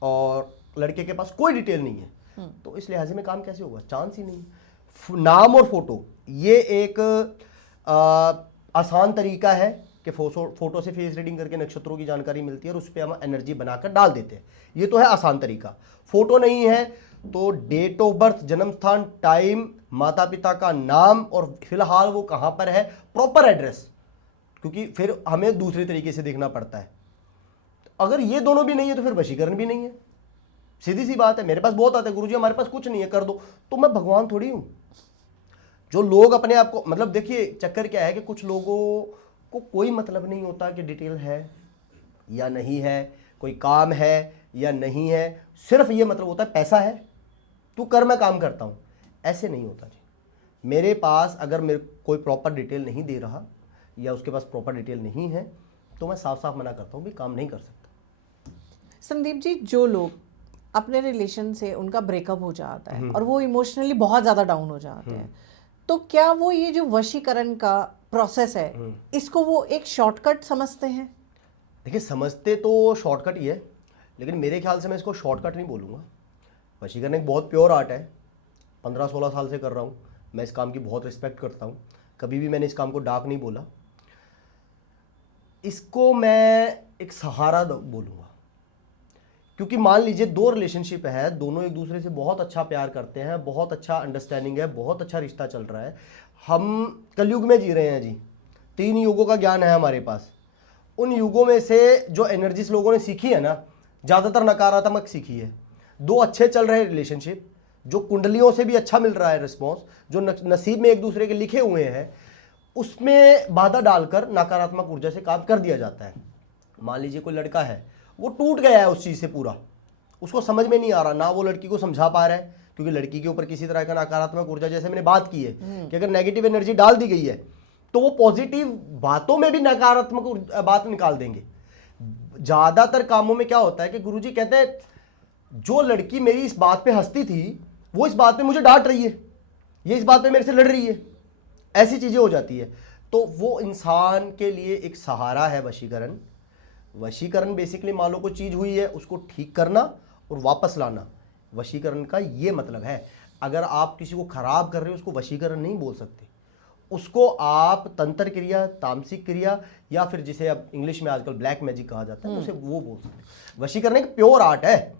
और लड़के के पास कोई डिटेल नहीं है, तो इस लिहाजे में काम कैसे होगा? चांस ही नहीं। नाम और फोटो ये एक आसान तरीका है कि फोटो से फेस रीडिंग करके नक्षत्रों की जानकारी मिलती है और उस पर हम एनर्जी बनाकर डाल देते हैं, ये तो है आसान तरीका। फोटो नहीं है तो डेट ऑफ बर्थ, जन्म स्थान, टाइम, माता पिता का नाम और फिलहाल वो कहां पर है, प्रॉपर एड्रेस, क्योंकि फिर हमें दूसरे तरीके से देखना पड़ता है। अगर ये दोनों भी नहीं है तो फिर वशीकरण भी नहीं है। सीधी सी बात है। मेरे पास बहुत आते हैं, गुरुजी हमारे पास कुछ नहीं है, कर दो, तो मैं भगवान थोड़ी हूं। जो लोग अपने आप को, मतलब देखिए चक्कर क्या है कि कुछ लोगों को कोई मतलब नहीं होता कि डिटेल है या नहीं है, कोई काम है या नहीं है, सिर्फ ये मतलब होता है पैसा है, तू कर मैं काम करता हूं। ऐसे नहीं होता जी। मेरे पास अगर मेरे कोई प्रॉपर डिटेल नहीं दे रहा या उसके पास प्रॉपर डिटेल नहीं है तो मैं साफ साफ मना करता हूं भी काम नहीं कर सकता। संदीप जी, जो लोग अपने रिलेशन से उनका ब्रेकअप हो जाता है और वो इमोशनली बहुत ज़्यादा डाउन हो जाते हैं, तो क्या वो ये जो वशीकरण का प्रोसेस है इसको वो एक शॉर्टकट समझते हैं? देखिए समझते तो शॉर्टकट ही है, लेकिन मेरे ख्याल से मैं इसको शॉर्टकट नहीं बोलूँगा। वशीकरण एक बहुत प्योर आर्ट है, 15-16 साल से कर रहा हूँ, मैं इस काम की बहुत रिस्पेक्ट करता हूँ, कभी भी मैंने इस काम को डार्क नहीं बोला। इसको मैं एक सहारा बोलूँगा, क्योंकि मान लीजिए दो रिलेशनशिप है, दोनों एक दूसरे से बहुत अच्छा प्यार करते हैं, बहुत अच्छा अंडरस्टैंडिंग है, बहुत अच्छा रिश्ता चल रहा है, हम कलयुग में जी रहे हैं जी, 3 युगों का ज्ञान है हमारे पास। उन युगों में से जो एनर्जीज लोगों ने सीखी है ना, ज़्यादातर नकारात्मक सीखी है। दो अच्छे चल रहे रिलेशनशिप, जो कुंडलियों से भी अच्छा मिल रहा है रिस्पॉन्स, जो नसीब में एक दूसरे के लिखे हुए हैं, उसमें बाधा डालकर नकारात्मक ऊर्जा से काम कर दिया जाता है। मान लीजिए कोई लड़का है, वो टूट गया है उस चीज़ से पूरा, उसको समझ में नहीं आ रहा, ना वो लड़की को समझा पा रहा है, क्योंकि लड़की के ऊपर किसी तरह का नकारात्मक ऊर्जा, जैसे मैंने बात की है कि अगर नेगेटिव एनर्जी डाल दी गई है तो वो पॉजिटिव बातों में भी नकारात्मक बात निकाल देंगे। ज़्यादातर कामों में क्या होता है कि गुरुजी कहते हैं, जो लड़की मेरी इस बात पे हंसती थी, वो इस बात पे मुझे डांट रही है, ये इस बात पे मेरे से लड़ रही है, ऐसी चीज़ें हो जाती है। तो वो इंसान के लिए एक सहारा है वशीकरण। वशीकरण बेसिकली मान लो कोई चीज़ हुई है, उसको ठीक करना और वापस लाना, वशीकरण का ये मतलब है। अगर आप किसी को खराब कर रहे हो, उसको वशीकरण नहीं बोल सकते, उसको आप तंत्र क्रिया, तामसिक क्रिया, या फिर जिसे अब इंग्लिश में आजकल ब्लैक मैजिक कहा जाता है, उसे वो बोल सकते हैं। वशीकरण एक प्योर आर्ट है,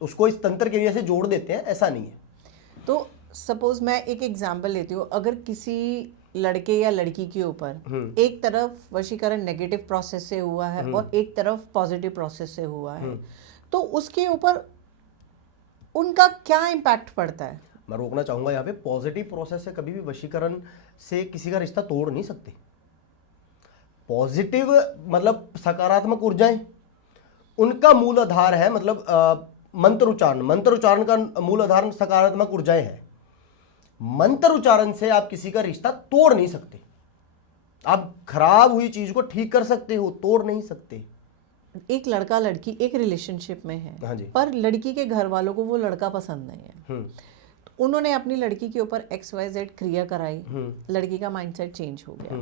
उसको इस तंत्र क्रिया से जोड़ देते हैं, ऐसा नहीं है। तो सपोज मैं एक एग्जांपल लेती हूँ, अगर किसी लड़के या लड़की के ऊपर एक तरफ वशीकरण नेगेटिव प्रोसेस से हुआ है और एक तरफ पॉजिटिव प्रोसेस से हुआ है, तो उसके ऊपर उनका क्या इम्पैक्ट पड़ता है? मैं रोकना चाहूंगा यहाँ पे, पॉजिटिव प्रोसेस से कभी भी वशीकरण से किसी का रिश्ता तोड़ नहीं सकते। पॉजिटिव मतलब सकारात्मक ऊर्जाएं, उनका मूल आधार है, मतलब मंत्र उच्चारण का मूल आधार सकारात्मक ऊर्जाएं है। मंत्र उच्चारण से आप किसी का रिश्ता तोड़ नहीं सकते। आप खराब हुई चीज को ठीक कर सकते हो, तोड़ नहीं सकते। एक लड़का लड़की एक रिलेशनशिप में है, हाँ जी। पर लड़की के घर वालों को वो लड़का पसंद नहीं है, तो उन्होंने अपनी लड़की के ऊपर XYZ क्रिया कराई, लड़की का माइंडसेट चेंज हो गया,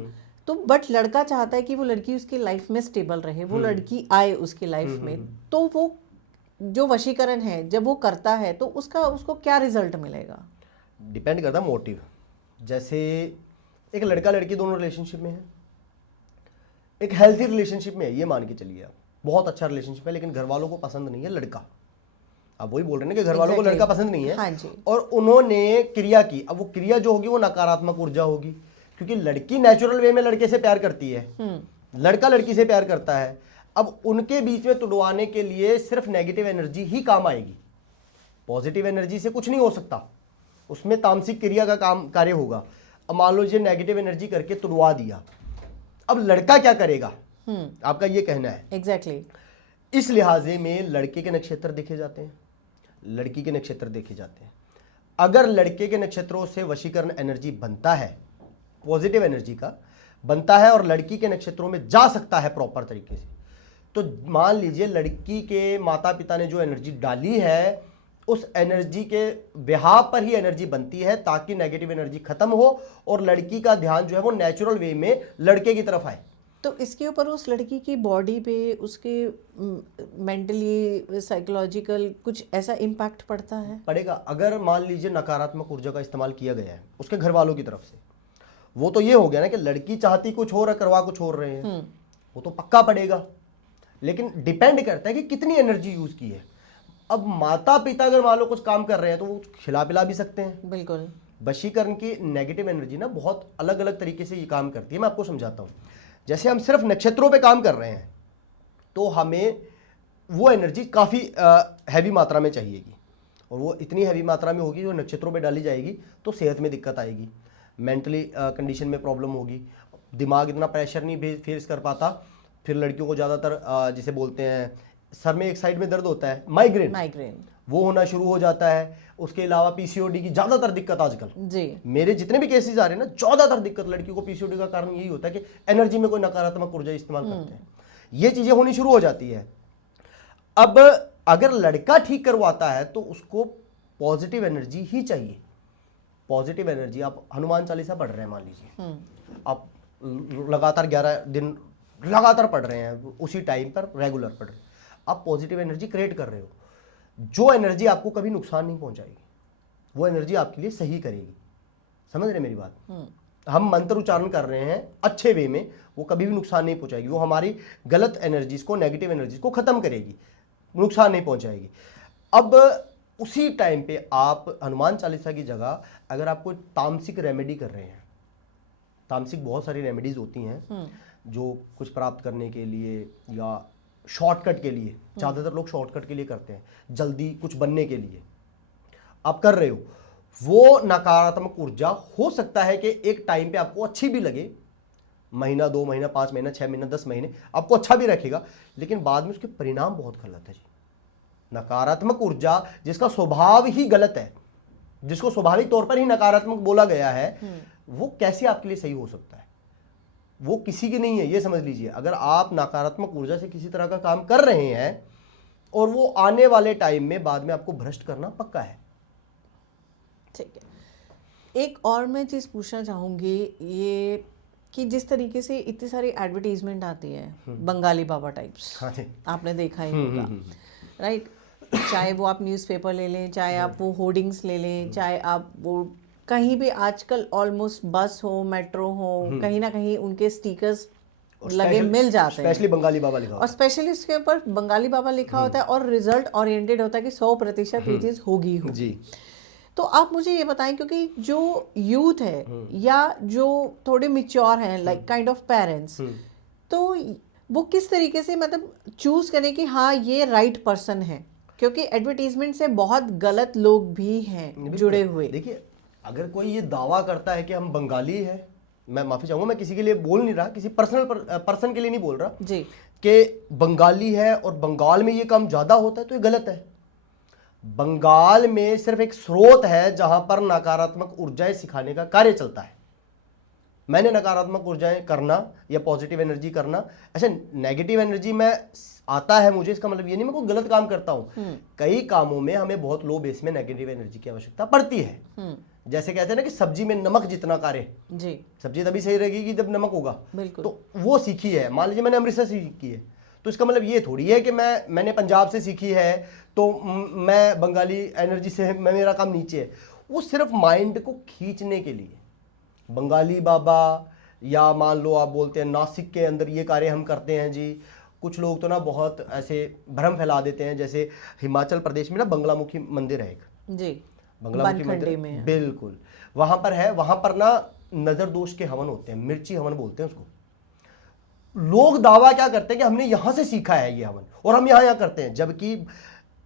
तो बट लड़का चाहता है कि वो लड़की उसकी लाइफ में स्टेबल रहे, वो लड़की आए उसकी लाइफ में, तो वो जो वशीकरण है जब वो करता है तो उसको क्या रिजल्ट मिलेगा? डिपेंड करता है मोटिव। जैसे एक लड़का लड़की दोनों रिलेशनशिप में है, एक हेल्थी रिलेशनशिप में है, ये मान के चलिए आप, बहुत अच्छा रिलेशनशिप है, लेकिन घर वालों को पसंद नहीं है लड़का। आप वही बोल रहे हैं ना कि घर वालों को लड़का पसंद नहीं है। हाँ जी। और उन्होंने क्रिया की, अब वो क्रिया जो होगी वो नकारात्मक ऊर्जा होगी, क्योंकि लड़की नेचुरल वे में लड़के से प्यार करती है, लड़का लड़की से प्यार करता है। अब उनके बीच में तुड़वाने के लिए सिर्फ नेगेटिव एनर्जी ही काम आएगी, पॉजिटिव एनर्जी से कुछ नहीं हो सकता, उसमें तामसिक क्रिया का काम कार्य होगा। अब मान लो ये नेगेटिव एनर्जी करके तुड़वा दिया, अब लड़का क्या करेगा, आपका ये कहना है? एग्जैक्टली। इस लिहाजे में लड़के के नक्षत्र देखे जाते हैं, लड़की के नक्षत्र देखे जाते हैं। अगर लड़के के नक्षत्रों से वशीकरण एनर्जी बनता है, पॉजिटिव एनर्जी का बनता है, और लड़की के नक्षत्रों में जा सकता है प्रॉपर तरीके से, तो मान लीजिए लड़की के माता पिता ने जो एनर्जी डाली है, उस एनर्जी के बिहाव पर ही एनर्जी बनती है, ताकि नेगेटिव एनर्जी खत्म हो और लड़की का ध्यान जो है वो नेचुरल वे में लड़के की तरफ आए। तो इसके ऊपर उस लड़की की बॉडी पे, उसके मेंटली, साइकोलॉजिकल कुछ ऐसा इम्पैक्ट पड़ता है? पड़ेगा। अगर मान लीजिए नकारात्मक ऊर्जा का इस्तेमाल किया गया है उसके घर वालों की तरफ से, वो तो ये हो गया ना कि लड़की चाहती कुछ और, करवा कुछ और रहे हैं, वो तो पक्का पड़ेगा। लेकिन डिपेंड करता है कि कितनी एनर्जी यूज की है। अब माता पिता अगर मान लो कुछ काम कर रहे हैं तो वो खिला पिला भी सकते हैं। बिल्कुल। वशीकरण की नेगेटिव एनर्जी ना बहुत अलग अलग तरीके से ये काम करती है, मैं आपको समझाता हूँ। जैसे हम सिर्फ नक्षत्रों पे काम कर रहे हैं तो हमें वो एनर्जी काफ़ी हैवी मात्रा में चाहिएगी, और वो इतनी हैवी मात्रा में होगी जो नक्षत्रों पे डाली जाएगी तो सेहत में दिक्कत आएगी, मेंटली कंडीशन में प्रॉब्लम होगी, दिमाग इतना प्रेशर नहीं फेस कर पाता। फिर लड़कियों को ज़्यादातर जिसे बोलते हैं सर में एक साइड में दर्द होता है, माइग्रेन, वो होना शुरू हो जाता है। उसके अलावा PCOD की ज़्यादातर दिक्कत आजकल जी, मेरे जितने भी केसेस आ रहे हैं ना, ज़्यादातर दिक्कत लड़कियों को PCOD का कारण यही होता है कि एनर्जी में कोई नकारात्मक ऊर्जा इस्तेमाल करते हैं, ये चीज़ें होनी शुरू हो जाती है। अब अगर लड़का ठीक करवाता है तो उसको पॉजिटिव एनर्जी ही चाहिए। पॉजिटिव एनर्जी, आप हनुमान चालीसा पढ़ रहे हैं मान लीजिए, आप लगातार 11 दिन लगातार पढ़ रहे हैं, उसी टाइम पर रेगुलर पढ़ रहे हैं, आप पॉजिटिव एनर्जी क्रिएट कर रहे हो। जो एनर्जी आपको कभी नुकसान नहीं पहुंचाएगी वो एनर्जी आपके लिए सही करेगी। समझ रहे मेरी बात? हम मंत्र उच्चारण कर रहे हैं अच्छे वे में, वो कभी भी नुकसान नहीं पहुंचाएगी, वो हमारी गलत एनर्जीज को, नेगेटिव एनर्जीज को खत्म करेगी, नुकसान नहीं पहुंचाएगी। अब उसी टाइम पे आप हनुमान चालीसा की जगह अगर आप कोई तामसिक रेमेडी कर रहे हैं, तामसिक बहुत सारी रेमेडीज होती हैं जो कुछ प्राप्त करने के लिए या शॉर्टकट के लिए, ज़्यादातर लोग शॉर्टकट के लिए करते हैं, जल्दी कुछ बनने के लिए आप कर रहे हो, वो नकारात्मक ऊर्जा हो सकता है कि एक टाइम पे आपको अच्छी भी लगे, महीना 2 महीना 5 महीना 6 महीना 10 महीने आपको अच्छा भी रखेगा, लेकिन बाद में उसके परिणाम बहुत गलत है जी। नकारात्मक ऊर्जा जिसका स्वभाव ही गलत है, जिसको स्वाभाविक तौर पर ही नकारात्मक बोला गया है, वो कैसे आपके लिए सही हो सकता है? वो किसी की नहीं है, ये समझ लीजिए। अगर आप नकारात्मक ऊर्जा से किसी तरह का काम कर रहे हैं और वो आने वाले टाइम में बाद में आपको भ्रष्ट करना पक्का है। ठीक है, एक और मैं चीज़ पूछना चाहूँगी, ये कि जिस तरीके से इतनी सारी एडवर्टीजमेंट आती है बंगाली बाबा टाइप्स, आपने देखा ही होगा, राइट? चाहे वो आप न्यूज़पेपर ले लें, चाहे आप वो होर्डिंग्स ले लें, चाहे आप वो कहीं भी आजकल ऑलमोस्ट बस हो, मेट्रो हो, कहीं ना कहीं उनके स्टिकर्स लगे मिल जाते हैं, स्पेशली बंगाली बाबा लिखा, और स्पेशली उसके ऊपर बंगाली बाबा लिखा होता है और रिजल्ट ओरिएंटेड होता है कि 100% ये चीज़ होगी जी। तो आप मुझे ये बताएं, क्योंकि जो यूथ है या जो थोड़े मिच्योर हैं, लाइक काइंड ऑफ पेरेंट्स, तो वो किस तरीके से मतलब चूज करें कि हाँ ये राइट पर्सन है, क्योंकि एडवर्टीजमेंट से बहुत गलत लोग भी हैं जुड़े हुए। देखिए, अगर कोई ये दावा करता है कि हम बंगाली है, मैं माफी चाहूंगा, मैं किसी के लिए बोल नहीं रहा, किसी पर्सन के लिए नहीं बोल रहा जी, कि बंगाली है और बंगाल में ये काम ज्यादा होता है, तो ये गलत है। बंगाल में सिर्फ एक स्रोत है जहां पर नकारात्मक ऊर्जाएं सिखाने का कार्य चलता है। मैंने नकारात्मक ऊर्जाएं करना या पॉजिटिव एनर्जी करना, ऐसे नेगेटिव एनर्जी में आता है मुझे, इसका मतलब ये नहीं मैं कोई गलत काम करता हूं। कई कामों में हमें बहुत लो बेस में नेगेटिव एनर्जी की आवश्यकता पड़ती है। जैसे कहते हैं ना कि सब्जी में नमक जितना कार्य जी, सब्जी तभी सही रहेगी जब नमक होगा, तो वो सीखी है। मान लीजिए मैंने अमृतसर से सीखी है, तो इसका मतलब ये थोड़ी है कि मैंने पंजाब से सीखी है तो मैं बंगाली एनर्जी से मेरा काम नीचे है। वो सिर्फ माइंड को खींचने के लिए बंगाली बाबा, या मान लो आप बोलते हैं नासिक के अंदर ये कार्य हम करते हैं जी। कुछ लोग तो ना बहुत ऐसे भ्रम फैला देते हैं, जैसे हिमाचल प्रदेश में ना बंगलामुखी मंदिर है एक जी, बंगलामुखी मंदिर में बिल्कुल वहां पर है। वहां पर ना नजर दोष के हवन होते हैं, मिर्ची हवन बोलते हैं उसको। लोग दावा क्या करते हैं कि हमने यहां से सीखा है ये हवन और हम यहाँ करते हैं, जबकि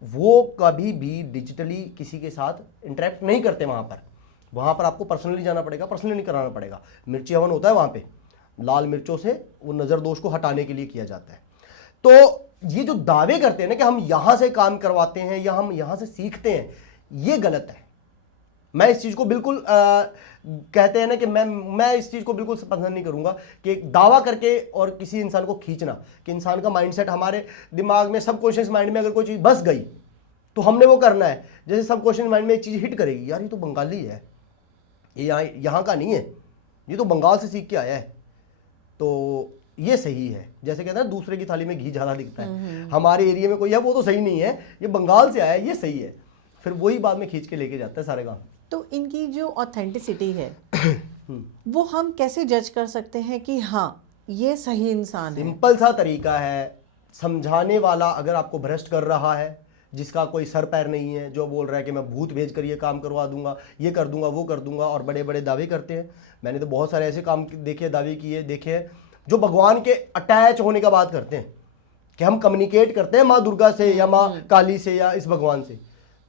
वो कभी भी डिजिटली किसी के साथ इंटरेक्ट नहीं करते। वहां पर आपको पर्सनली जाना पड़ेगा, पर्सनली कराना पड़ेगा। मिर्ची हवन होता है वहां पे, लाल मिर्चों से वो नजर दोष को हटाने के लिए किया जाता है। तो ये जो दावे करते हैं ना कि हम यहां से काम करवाते हैं या हम यहां से सीखते हैं, ये गलत है। मैं इस चीज को बिल्कुल कहते हैं ना कि मैं इस चीज को बिल्कुल पसंद नहीं करूंगा कि दावा करके और किसी इंसान को खींचना, कि इंसान का माइंडसेट, हमारे दिमाग में सबकॉन्शियस माइंड में अगर कोई चीज बस गई तो हमने वो करना है। जैसे सबकॉन्शियस माइंड में एक चीज हिट करेगी, यार ये तो बंगाली है, ये यहाँ का नहीं है, ये तो बंगाल से सीख के आया है, तो ये सही है। जैसे कहते हैं दूसरे की थाली में घी ज्यादा दिखता है, हमारे एरिया में कोई है वो तो सही नहीं है, ये बंगाल से आया है, ये सही है। फिर वही बाद में खींच के लेके जाता है सारे काम। तो इनकी जो ऑथेंटिसिटी है वो हम कैसे जज कर सकते हैं कि हाँ ये सही इंसान है? सिंपल सा तरीका है, समझाने वाला अगर आपको भ्रष्ट कर रहा है, जिसका कोई सर पैर नहीं है, जो बोल रहा है कि मैं भूत भेज कर ये काम करवा दूंगा, ये कर दूंगा, वो कर दूंगा, और बड़े बड़े दावे करते हैं। मैंने तो बहुत सारे ऐसे काम देखे, दावे किए देखे, जो भगवान के अटैच होने का बात करते हैं कि हम कम्युनिकेट करते हैं माँ दुर्गा से या माँ काली से या इस भगवान से।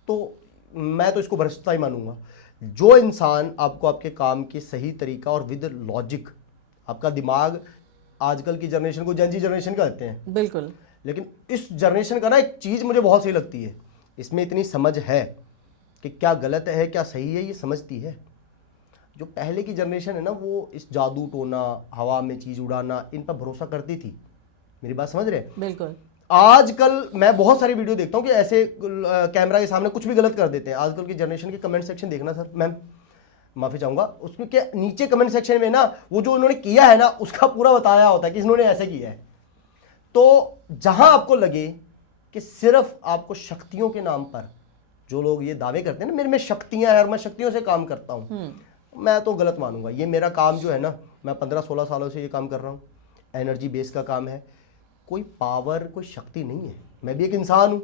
तो मैं तो इसको भ्रष्टता ही मानूंगा। जो इंसान आपको आपके काम की सही तरीका और विद लॉजिक, आपका दिमाग, आजकल की जनरेशन को जेन जी जनरेशन कहते हैं बिल्कुल, लेकिन इस जनरेशन का ना एक चीज़ मुझे बहुत सही लगती है, इसमें इतनी समझ है कि क्या गलत है क्या सही है, ये समझती है। जो पहले की जनरेशन है ना, वो इस जादू टोना, हवा में चीज़ उड़ाना, इन पर भरोसा करती थी। मेरी बात समझ रहे हैं? बिल्कुल। आजकल मैं बहुत सारी वीडियो देखता हूँ कि ऐसे कैमरा के सामने कुछ भी गलत कर देते हैं। आजकल की जनरेशन के कमेंट सेक्शन देखना सर, मैम माफ़ी चाहूँगा, उसमें क्या नीचे कमेंट सेक्शन में ना वो जो उन्होंने किया है ना उसका पूरा बताया होता है कि इन्होंने ऐसे किया है। तो जहां आपको लगे कि सिर्फ आपको शक्तियों के नाम पर जो लोग ये दावे करते हैं ना, मेरे में शक्तियां हैं और मैं शक्तियों से काम करता हूँ, मैं तो गलत मानूंगा। ये मेरा काम जो है ना, मैं 15-16 सालों से ये काम कर रहा हूँ, एनर्जी बेस का काम है। कोई पावर, कोई शक्ति नहीं है, मैं भी एक इंसान हूँ,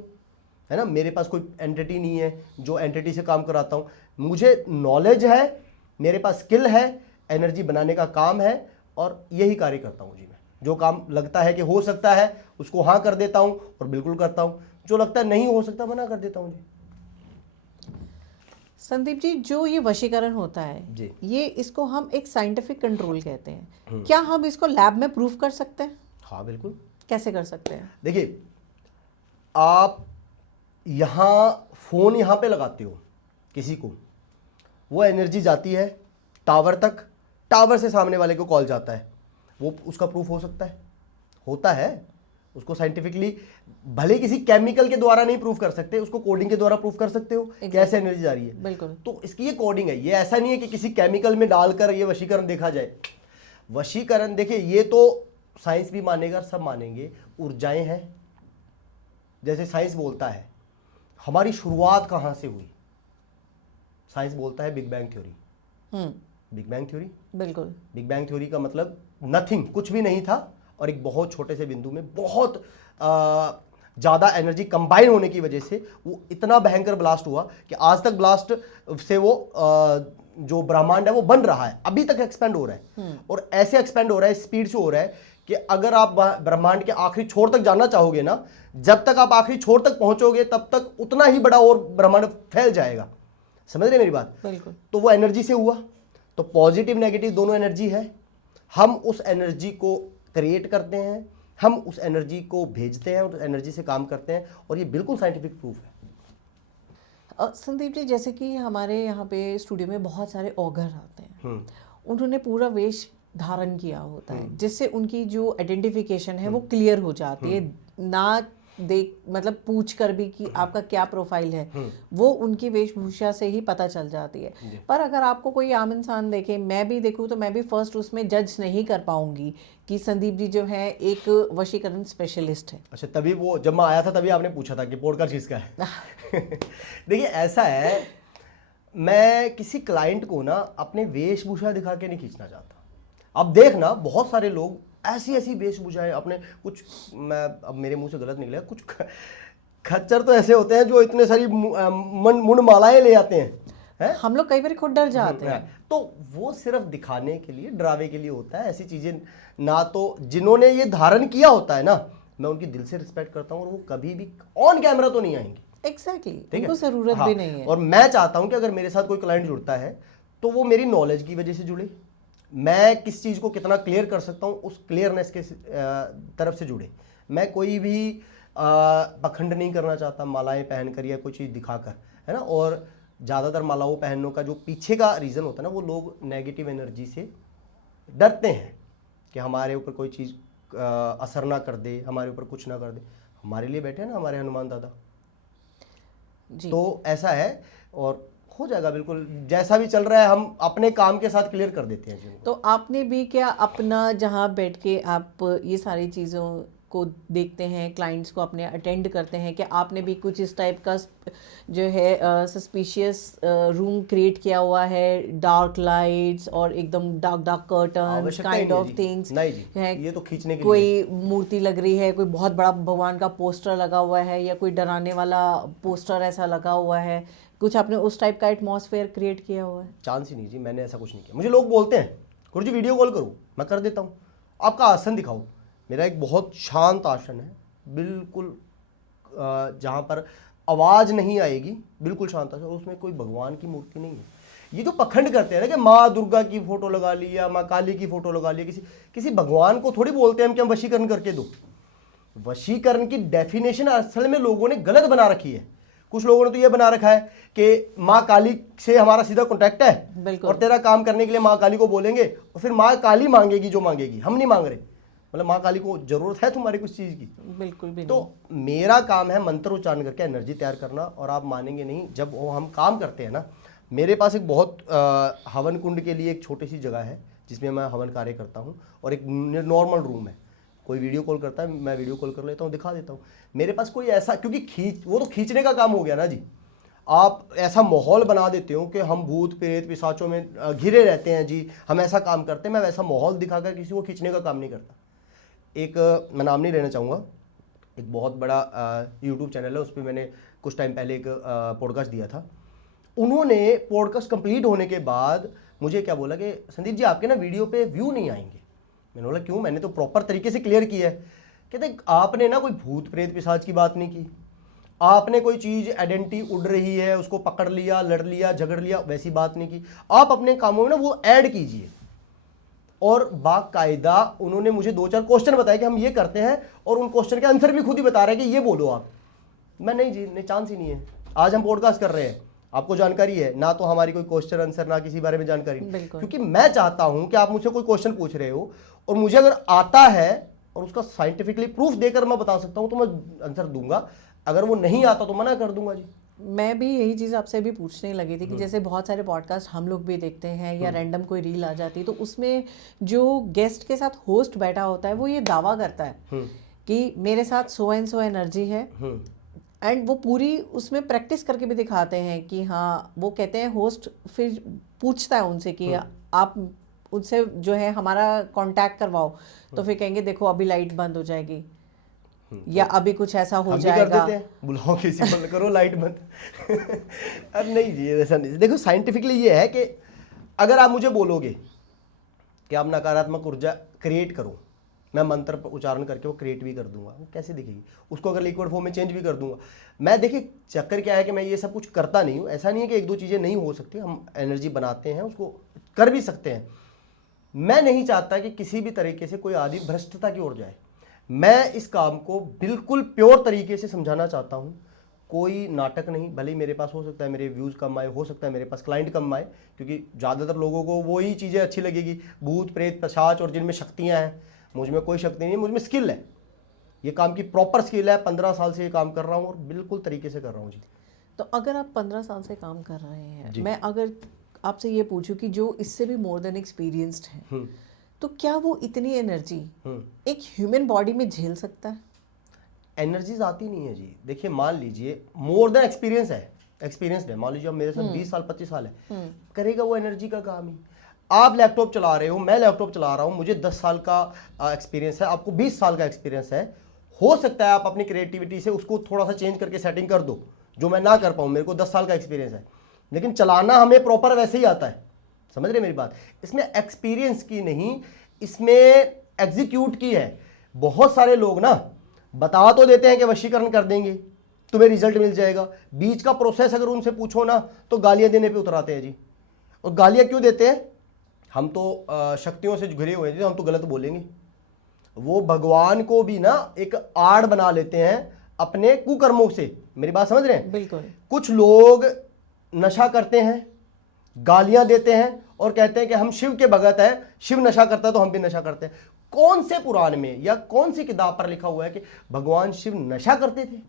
है ना। मेरे पास कोई एंटिटी नहीं है जो एंटिटी से काम कराता हूँ। मुझे नॉलेज है, मेरे पास स्किल है, एनर्जी बनाने का काम है और यही कार्य करता हूँ जी। मैं जो काम लगता है कि हो सकता है उसको हाँ कर देता हूँ और बिल्कुल करता हूँ, जो लगता है नहीं हो सकता मना कर देता हूँ जी। संदीप जी, जो ये वशीकरण होता है जी, ये, इसको हम एक साइंटिफिक कंट्रोल कहते हैं। क्या हम इसको लैब में प्रूफ कर सकते हैं? हाँ बिल्कुल। कैसे कर सकते हैं? देखिए, आप यहाँ फोन यहाँ पे लगाते हो किसी को, वो एनर्जी जाती है टावर तक, टावर से सामने वाले को कॉल जाता है, वो उसका प्रूफ हो सकता है, होता है। उसको साइंटिफिकली भले किसी केमिकल के द्वारा नहीं प्रूफ कर सकते, उसको कोडिंग के द्वारा प्रूफ कर सकते हो कैसे एनर्जी जा रही है। बिल्कुल। तो इसकी ये कोडिंग है, ये ऐसा नहीं है कि किसी केमिकल में डालकर ये वशीकरण देखा जाए। वशीकरण देखिए, ये तो साइंस भी मानेगा, सब मानेंगे, ऊर्जाएं हैं। जैसे साइंस बोलता है हमारी शुरुआत कहां से हुई, साइंस बोलता है big bang theory. Big bang theory, बिल्कुल। बिग बैंग थ्योरी का मतलब नथिंग, कुछ भी नहीं था, और एक बहुत छोटे से बिंदु में बहुत ज़्यादा एनर्जी कंबाइन होने की वजह से वो इतना भयंकर ब्लास्ट हुआ कि आज तक ब्लास्ट से वो जो ब्रह्मांड है वो बन रहा है, अभी तक एक्सपेंड हो रहा है। और ऐसे एक्सपेंड हो रहा है, स्पीड से हो रहा है कि अगर आप ब्रह्मांड के आखिरी छोर तक जाना चाहोगे ना, जब तक आप आखिरी छोर तक पहुंचोगे तब तक उतना ही बड़ा और ब्रह्मांड फैल जाएगा। समझ रहे मेरी बात? बिल्कुल। तो वो एनर्जी से हुआ, तो पॉजिटिव नेगेटिव दोनों एनर्जी है। हम उस एनर्जी को क्रिएट करते हैं, हम उस एनर्जी को भेजते हैं और एनर्जी से काम करते हैं, और ये बिल्कुल साइंटिफिक प्रूफ है। संदीप जी, जैसे कि हमारे यहाँ पे स्टूडियो में बहुत सारे ऑगर आते हैं, उन्होंने पूरा वेश धारण किया होता है, जिससे उनकी जो आइडेंटिफिकेशन है वो क्लियर हो जाती है। ना देख मतलब पूछ कर भी कि आपका क्या प्रोफाइल है, वो उनकी वेशभूषा से ही पता चल जाती है। पर अगर आपको कोई आम इंसान देखे, मैं भी देखूं, तो मैं भी फर्स्ट उसमें जज नहीं कर पाऊंगी कि संदीप जी जो है एक वशीकरण स्पेशलिस्ट है। अच्छा, तभी वो जब मैं आया था तभी आपने पूछा था कि पॉडकास्ट किसका है। देखिए ऐसा है, मैं किसी क्लाइंट को ना अपने वेशभूषा दिखा के नहीं खींचना चाहता। अब देखना, बहुत सारे लोग ऐसी ऐसी वेशभूषाएं अपने, कुछ मैं अब मेरे मुंह से गलत निकलेगा, कुछ खच्चर तो ऐसे होते हैं जो इतने सारी मुंड मालाएं ले आते हैं, हम लोग कई बार खुद डर जाते हैं। तो वो सिर्फ दिखाने के लिए, डरावे के लिए होता है। ऐसी चीजें ना, तो जिन्होंने ये धारण किया होता है ना, मैं उनकी दिल से रिस्पेक्ट करता हूँ, और वो कभी भी ऑन कैमरा तो नहीं आएंगे। एग्जैक्टली, उनको जरूरत भी नहीं है। और मैं चाहता हूं कि अगर मेरे साथ कोई क्लाइंट जुड़ता है तो वो मेरी नॉलेज की वजह से जुड़े, मैं किस चीज को कितना क्लियर कर सकता हूं उस क्लियरनेस के तरफ से जुड़े। मैं कोई भी पखंड नहीं करना चाहता मालाएं पहनकर या कोई चीज दिखाकर, है ना। और ज्यादातर मालाओं पहनने का जो पीछे का रीजन होता है ना, वो लोग नेगेटिव एनर्जी से डरते हैं कि हमारे ऊपर कोई चीज असर ना कर दे, हमारे ऊपर कुछ ना कर दे। हमारे लिए बैठे हैं ना हमारे हनुमान दादा जी। तो ऐसा है, और हो जाएगा बिल्कुल, जैसा भी चल रहा है हम अपने काम के साथ क्लियर कर देते हैं जिनको। तो आपने भी क्या अपना, जहाँ बैठ के आप ये सारी चीज़ों को देखते हैं, क्लाइंट्स को अपने अटेंड करते हैं, क्या आपने भी कुछ इस टाइप का जो है सस्पिशियस रूम क्रिएट किया हुआ है, डार्क लाइट्स और एकदम dark dark curtain kind of things? नहीं जी, ये तो खींचने के कोई लिए मूर्ति लग रही है, कोई बहुत बड़ा भगवान का पोस्टर लगा हुआ है, या कोई डराने वाला पोस्टर ऐसा लगा हुआ है, कुछ आपने उस टाइप का एटमॉस्फेयर क्रिएट किया हुआ है? चांस ही नहीं जी, मैंने ऐसा कुछ नहीं किया। मुझे लोग बोलते हैं गुरु जी वीडियो कॉल करूँ, मैं कर देता हूँ। आपका आसन दिखाओ। मेरा एक बहुत शांत आसन है, बिल्कुल जहाँ पर आवाज़ नहीं आएगी, बिल्कुल शांत आसन, उसमें कोई भगवान की मूर्ति नहीं है। ये जो पखंड करते हैं ना कि माँ दुर्गा की फोटो लगा ली या माँ काली की फोटो लगा ली, किसी भगवान को थोड़ी बोलते हैं हम कि हम वशीकरण करके दो। वशीकरण की डेफिनेशन असल में लोगों ने गलत बना रखी है। कुछ लोगों ने तो ये बना रखा है कि माँ काली से हमारा सीधा कॉन्टैक्ट है और तेरा काम करने के लिए माँ काली को बोलेंगे और फिर माँ काली मांगेगी जो मांगेगी, हम नहीं मांग रहे। मतलब माँ काली को जरूरत है तुम्हारी कुछ चीज की? बिल्कुल भी नहीं। तो मेरा काम है मंत्र उच्चारण करके एनर्जी तैयार करना। और आप मानेंगे नहीं, जब वो हम काम करते हैं ना, मेरे पास एक बहुत हवन कुंड के लिए एक छोटी सी जगह है जिसमें मैं हवन कार्य करता हूँ, और एक नॉर्मल रूम है। कोई वीडियो कॉल करता है, मैं वीडियो कॉल कर लेता हूँ, दिखा देता हूँ। मेरे पास कोई ऐसा, क्योंकि वो तो खींचने का काम हो गया ना जी। आप ऐसा माहौल बना देते हो कि हम भूत प्रेत पिशाचों में घिरे रहते हैं जी, हम ऐसा काम करते हैं। मैं वैसा माहौल दिखाकर किसी को खींचने का काम नहीं करता। एक मैं नाम नहीं लेना चाहूँगा, एक बहुत बड़ा यूट्यूब चैनल है, उस पर मैंने कुछ टाइम पहले एक पॉडकास्ट दिया था। उन्होंने पॉडकास्ट कंप्लीट होने के बाद मुझे क्या बोला कि संदीप जी आपके ना वीडियो पे व्यू नहीं आएंगे। मैंने बोला क्यों? मैंने तो प्रॉपर तरीके से क्लियर किया है। कहते आपने ना कोई भूत प्रेत पिशाच की बात नहीं की, आपने कोई चीज़ आइडेंटिटी उड़ रही है उसको पकड़ लिया, लड़ लिया, झगड़ लिया, वैसी बात नहीं की। आप अपने कामों में ना वो ऐड कीजिए। और बाकायदा उन्होंने मुझे 2-4 क्वेश्चन बताए कि हम ये करते हैं, और उन क्वेश्चन के आंसर भी खुद ही बता रहे हैं कि ये बोलो आप। मैं नहीं जी, नहीं, चांस ही नहीं है। आज हम पॉडकास्ट कर रहे हैं, आपको जानकारी है ना, तो हमारी कोई क्वेश्चन आंसर ना किसी बारे में जानकारी, क्योंकि मैं चाहता हूं कि आप मुझसे कोई क्वेश्चन पूछ रहे हो और मुझे अगर आता है और उसका साइंटिफिकली प्रूफ देकर मैं बता सकता हूं तो मैं आंसर दूंगा, अगर वो नहीं आता तो मना कर दूंगा जी। मैं भी यही चीज़ आपसे भी पूछने लगी थी कि जैसे बहुत सारे पॉडकास्ट हम लोग भी देखते हैं या रैंडम कोई रील आ जाती है, तो उसमें जो गेस्ट के साथ होस्ट बैठा होता है वो ये दावा करता है कि मेरे साथ सो एंड सो एनर्जी है, एंड वो पूरी उसमें प्रैक्टिस करके भी दिखाते हैं कि हाँ, वो कहते हैं होस्ट फिर पूछता है उनसे कि आप उनसे जो है हमारा कांटेक्ट करवाओ, तो फिर कहेंगे देखो अभी लाइट बंद हो जाएगी या अभी कुछ ऐसा हो जाएगा, कर देते हैं, बुलाओ किसी को, करो लाइट बंद। अरे नहीं जी, ऐसा नहीं। देखो साइंटिफिकली ये है कि अगर आप मुझे बोलोगे कि आप नकारात्मक ऊर्जा क्रिएट करो, मैं मंत्र उच्चारण करके वो क्रिएट भी कर दूंगा। वो कैसे दिखेगी? उसको अगर लिक्विड फॉर्म में चेंज भी कर दूंगा मैं। देखिए चक्कर क्या है कि मैं ये सब कुछ करता नहीं हूँ। ऐसा नहीं है कि 1-2 चीज़ें नहीं हो सकती, हम एनर्जी बनाते हैं, उसको कर भी सकते हैं। मैं नहीं चाहता कि किसी भी तरीके से कोई आदमी भ्रष्टता की ओर जाए। मैं इस काम को बिल्कुल प्योर तरीके से समझाना चाहता हूँ। कोई नाटक नहीं। भले ही मेरे पास हो सकता है मेरे व्यूज़ कम आए, हो सकता है मेरे पास क्लाइंट कम आए, क्योंकि ज़्यादातर लोगों को वही चीज़ें अच्छी लगेगी, भूत प्रेत पिशाच और जिनमें शक्तियाँ हैं। मुझ में कोई शक्ति नहीं है, मुझ में स्किल है, ये काम की प्रॉपर स्किल है। 15 साल से ये काम कर रहा हूँ और बिल्कुल तरीके से कर रहा हूँ जी। तो अगर आप 15 साल से काम कर रहे हैं, मैं अगर आपसे ये पूछूं कि जो इससे भी मोर देन एक्सपीरियंस्ड है, तो क्या वो इतनी एनर्जी एक ह्यूमन बॉडी में झेल सकता है? एनर्जीज आती नहीं है जी। देखिए मान लीजिए मोर देन एक्सपीरियंस है, एक्सपीरियंस है, मान लीजिए अब मेरे साथ 20 साल 25 साल है, करेगा वो एनर्जी का काम ही। आप लैपटॉप चला रहे हो, मैं लैपटॉप चला रहा हूं, मुझे 10 साल का एक्सपीरियंस है, आपको 20 साल का एक्सपीरियंस है। हो सकता है आप अपनी क्रिएटिविटी से उसको थोड़ा सा चेंज करके सेटिंग कर दो, जो मैं ना कर पाऊं। मेरे को 10 साल का एक्सपीरियंस है, लेकिन चलाना हमें प्रॉपर वैसे ही आता है। समझ रहे मेरी बात? इसमें एक्सपीरियंस की नहीं, इसमें एग्जीक्यूट की है। बहुत सारे लोग ना बता तो देते हैं कि वशीकरण कर देंगे, तुम्हें रिजल्ट मिल जाएगा। बीच का प्रोसेस अगर उनसे पूछो ना तो गालियां देने पे उतराते हैं जी। और गालियां क्यों देते हैं? हम तो शक्तियों से घिरे हुए हैं, हम तो गलत बोलेंगे। वो भगवान को भी ना एक आड़ बना लेते हैं अपने कुकर्मों से। मेरी बात समझ रहे हैं? बिल्कुल। कुछ लोग नशा करते हैं, गालियां देते हैं और कहते हैं कि हम शिव के भगत हैं, शिव नशा करता है तो हम भी नशा करते हैं। कौन से पुराण में या कौन सी किताब पर लिखा हुआ है कि भगवान शिव नशा करते थे?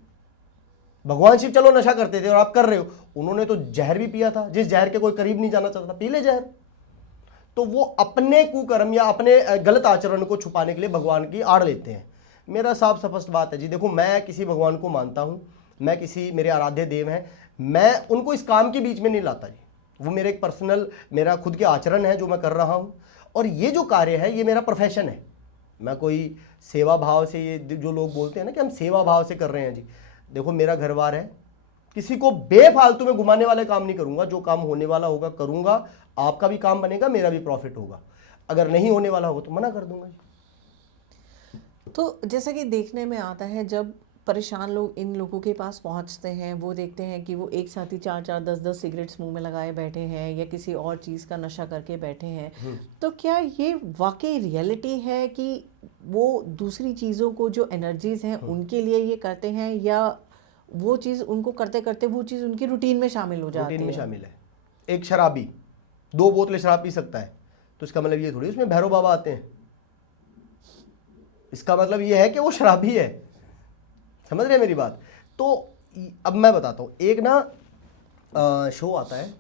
भगवान शिव चलो नशा करते थे और आप कर रहे हो। उन्होंने तो जहर भी पिया था, जिस जहर के कोई करीब नहीं जाना चाहता, पी ले जहर। तो वो अपने कुकर्म या अपने गलत आचरण को छुपाने के लिए भगवान की आड़ लेते हैं। मेरा साफ स्पष्ट बात है जी। देखो मैं किसी भगवान को मानता हूं, मैं किसी मेरे आराध्य देव हैं, मैं उनको इस काम के बीच में नहीं लाता जी। वो मेरे एक पर्सनल, मेरा खुद के आचरण है जो मैं कर रहा हूं, और ये जो कार्य है ये मेरा प्रोफेशन है। मैं कोई सेवा भाव से, ये जो लोग बोलते हैं ना कि हम सेवा भाव से कर रहे हैं जी, देखो मेरा घर बार है, किसी को बेफालतू में घुमाने वाले काम नहीं करूंगा। जो काम होने वाला होगा करूंगा, आपका भी काम बनेगा, मेरा भी प्रॉफिट होगा। अगर नहीं होने वाला होगा तो मना कर दूंगा जी। तो जैसा कि देखने में आता है, जब परेशान लोग इन लोगों के पास पहुंचते हैं, वो देखते हैं कि वो एक साथ ही 4-4 10-10 सिगरेट्स मुंह में लगाए बैठे हैं या किसी और चीज़ का नशा करके बैठे हैं, तो क्या ये वाकई रियलिटी है कि वो दूसरी चीज़ों को जो एनर्जीज हैं उनके लिए ये करते हैं, या वो चीज़ उनको करते करते वो चीज़ उनकी रूटीन में शामिल हो जाती है? रूटीन में शामिल है। एक शराबी 2 बोतलें शराब पी सकता है, तो इसका मतलब ये थोड़ी उसमें भैरव बाबा आते हैं। इसका मतलब ये है कि वो शराबी है। समझ रहे हैं मेरी बात? तो अब मैं बताता हूँ, एक ना शो आता है,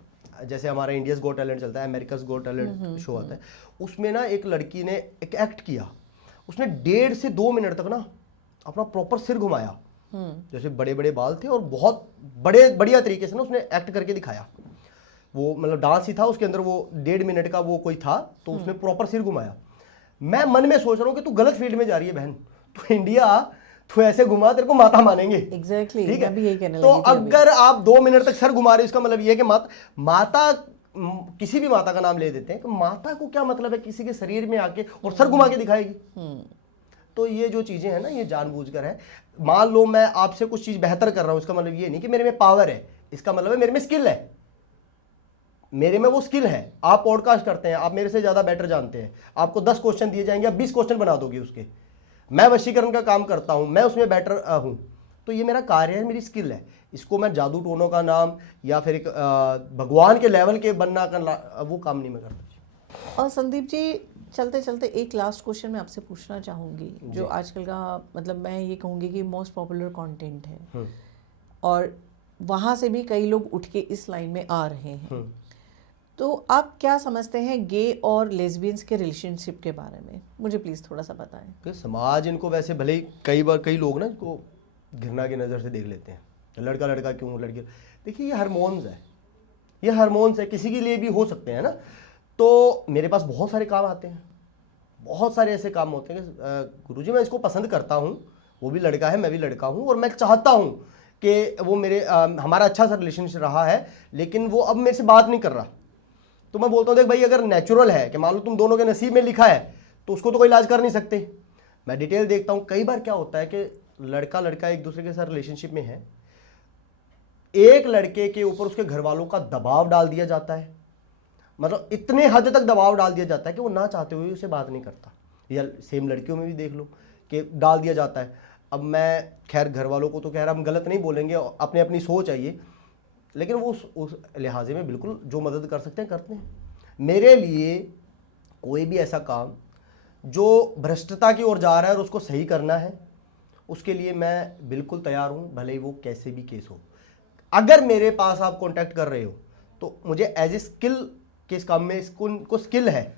जैसे हमारा इंडियाज़ गॉट टैलेंट चलता है, अमेरिकाज़ गॉट टैलेंट शो आता है, उसमें ना एक लड़की ने एक एक्ट किया उसने 1.5 से 2 मिनट तक ना अपना प्रॉपर सिर घुमाया, जैसे बड़े बड़े बाल थे, और बहुत बड़े बढ़िया तरीके से ना उसने एक्ट करके दिखाया। वो मतलब डांस ही था उसके अंदर, वो 1.5 मिनट का वो कोई था, तो उसने प्रॉपर सिर घुमाया। मैं मन में सोच रहा हूँ कि तू गलत फील्ड में जा रही है बहन, तू इंडिया, तू ऐसे घुमा, तेरे को माता मानेंगे। एग्जैक्टली, ठीक है, मैं भी यही कहने तो लगी थी अभी। अगर आप 2 मिनट तक सर घुमा रहे हो, इसका मतलब ये है कि माता किसी भी माता का नाम ले देते हैं, तो माता को क्या मतलब है किसी के शरीर में आके और सर घुमा के दिखाएगी। तो ये जो चीजें हैं ना, ये जानबूझकर है। मान लो मैं आपसे कुछ चीज बेहतर कर रहा हूं, इसका मतलब ये नहीं कि मेरे में पावर है, इसका मतलब है मेरे में स्किल है, मेरे में वो स्किल है। आप पॉडकास्ट करते हैं, आप मेरे से ज्यादा बेटर जानते हैं, आपको 10 क्वेश्चन दिए जाएंगे, आप 20 क्वेश्चन बना दोगे उसके। मैं वशीकरण का काम करता हूं, मैं उसमें बेटर हूं, तो ये मेरा कार्य है, मेरी स्किल है। इसको मैं जादू टोनों का नाम या फिर एक भगवान के लेवल के बनना का वो काम नहीं मैं करता। और संदीप जी, चलते चलते एक लास्ट क्वेश्चन मैं आपसे पूछना चाहूँगी, जो आजकल का मतलब मैं ये कहूँगी कि मोस्ट पॉपुलर कंटेंट है, और वहाँ से भी कई लोग उठ के इस लाइन में आ रहे हैं। तो आप क्या समझते हैं गे और लेस्बियंस के रिलेशनशिप के बारे में? मुझे प्लीज़ थोड़ा सा बताएं। कि समाज इनको वैसे भले ही कई बार कई लोग ना इनको घृणा की नज़र से देख लेते हैं, लड़का लड़का क्यों, लड़की। देखिए ये हार्मोन्स है, ये हार्मोन्स है, किसी के लिए भी हो सकते हैं ना। तो मेरे पास बहुत सारे काम आते हैं, बहुत सारे ऐसे काम होते हैं कि गुरुजी मैं इसको पसंद करता हूँ, वो भी लड़का है, मैं भी लड़का हूँ, और मैं चाहता हूँ कि वो मेरे हमारा अच्छा सा रिलेशनशिप रहा है, लेकिन वो अब मेरे से बात नहीं कर रहा। तो मैं बोलता हूँ देख भाई, अगर नेचुरल है कि मान लो तुम दोनों के नसीब में लिखा है, तो उसको तो कोई इलाज कर नहीं सकते। मैं डिटेल देखता हूँ, कई बार क्या होता है कि लड़का लड़का एक दूसरे के साथ रिलेशनशिप में है, एक लड़के के ऊपर उसके घर वालों का दबाव डाल दिया जाता है, मतलब इतने हद तक दबाव डाल दिया जाता है कि वो ना चाहते हुए उसे बात नहीं करता। या सेम लड़कियों में भी देख लो कि डाल दिया जाता है। अब मैं खैर घर वालों को तो कह रहा, हम गलत नहीं बोलेंगे, अपने अपनी सोच है ये, लेकिन वो उस लिहाजे में बिल्कुल जो मदद कर सकते हैं करते हैं। मेरे लिए कोई भी ऐसा काम जो भ्रष्टता की ओर जा रहा है और उसको सही करना है, उसके लिए मैं बिल्कुल तैयार हूँ, भले ही वो कैसे भी केस हो। अगर मेरे पास आप कांटेक्ट कर रहे हो तो मुझे एज ए स्किल कि इस काम में इसको स्किल है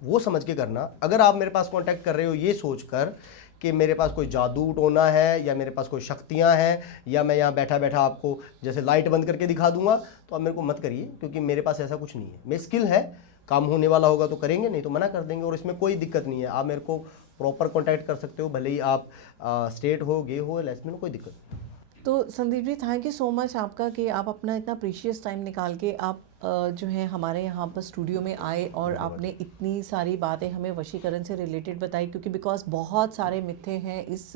वो समझ के करना। अगर आप मेरे पास कांटेक्ट कर रहे हो ये सोचकर कि मेरे पास कोई जादू टोना है या मेरे पास कोई शक्तियां हैं या मैं यहाँ बैठा बैठा आपको जैसे लाइट बंद करके दिखा दूंगा, तो आप मेरे को मत करिए, क्योंकि मेरे पास ऐसा कुछ नहीं है। मेरी स्किल है, काम होने वाला होगा तो करेंगे, नहीं तो मना कर देंगे, और इसमें कोई दिक्कत नहीं है। आप मेरे को प्रॉपर कॉन्टैक्ट कर सकते हो, भले ही आप स्ट्रेट हो, गे हो, लेस्बियन हो, कोई दिक्कत नहीं। तो Sandeep ji, thank you so much आपका कि आप अपना इतना प्रीशियस टाइम निकाल के आप जो है हमारे यहाँ पर स्टूडियो में आए और आपने इतनी सारी बातें हमें वशीकरण से रिलेटेड बताई, क्योंकि बिकॉज बहुत सारे मिथ्ये हैं इस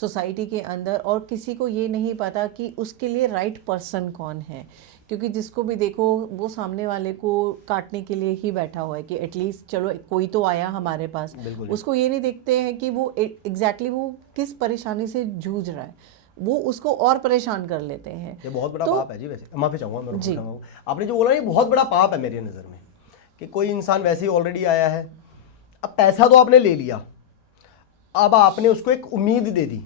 सोसाइटी के अंदर और किसी को ये नहीं पता कि उसके लिए राइट पर्सन कौन है, क्योंकि जिसको भी देखो वो सामने वाले को काटने के लिए ही बैठा हुआ है कि एटलीस्ट चलो कोई तो आया हमारे पास। उसको ये नहीं देखते हैं कि वो एग्जैक्टली वो किस परेशानी से जूझ रहा है, वो उसको और परेशान कर लेते हैं। ये बहुत बड़ा पाप है जी। वैसे माफी चाहूंगा मैं, जी आपने जो बोला ये बहुत बड़ा पाप है मेरी नज़र में, कि कोई इंसान वैसे ही ऑलरेडी आया है, अब पैसा तो आपने ले लिया, अब आपने उसको एक उम्मीद दे दी।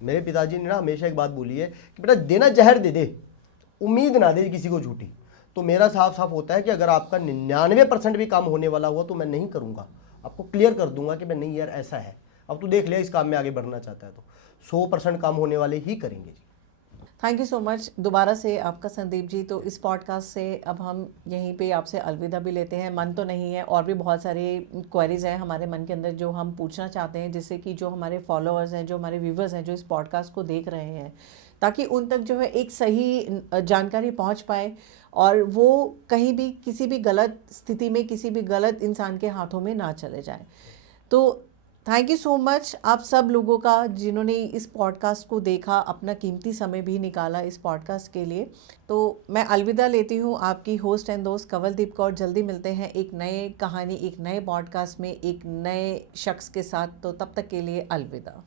मेरे पिताजी ने ना हमेशा एक बात बोली है कि बेटा देना जहर दे दे, उम्मीद ना दे किसी को झूठी। तो मेरा साफ साफ होता है कि अगर आपका 99% भी काम होने वाला हुआ तो मैं नहीं करूँगा, आपको क्लियर कर दूंगा कि मैं नहीं यार ऐसा है, अब तू देख लिया इस काम में आगे बढ़ना चाहता है तो 100% काम होने वाले ही करेंगे जी। थैंक यू सो मच दोबारा से आपका संदीप जी। तो इस पॉडकास्ट से अब हम यहीं पे आपसे अलविदा भी लेते हैं। मन तो नहीं है, और भी बहुत सारे क्वेरीज हैं हमारे मन के अंदर जो हम पूछना चाहते हैं, जिससे कि जो हमारे फॉलोअर्स हैं, जो हमारे व्यूवर्स हैं, जो इस पॉडकास्ट को देख रहे हैं, ताकि उन तक जो है एक सही जानकारी पहुंच पाए और वो कहीं भी किसी भी गलत स्थिति में किसी भी गलत इंसान के हाथों में ना चले जाए। तो थैंक यू सो मच आप सब लोगों का जिन्होंने इस पॉडकास्ट को देखा, अपना कीमती समय भी निकाला इस पॉडकास्ट के लिए। तो मैं अलविदा लेती हूँ, आपकी होस्ट एंड दोस्त कंवलदीप कौर। जल्दी मिलते हैं एक नए कहानी, एक नए पॉडकास्ट में, एक नए शख्स के साथ। तो तब तक के लिए अलविदा।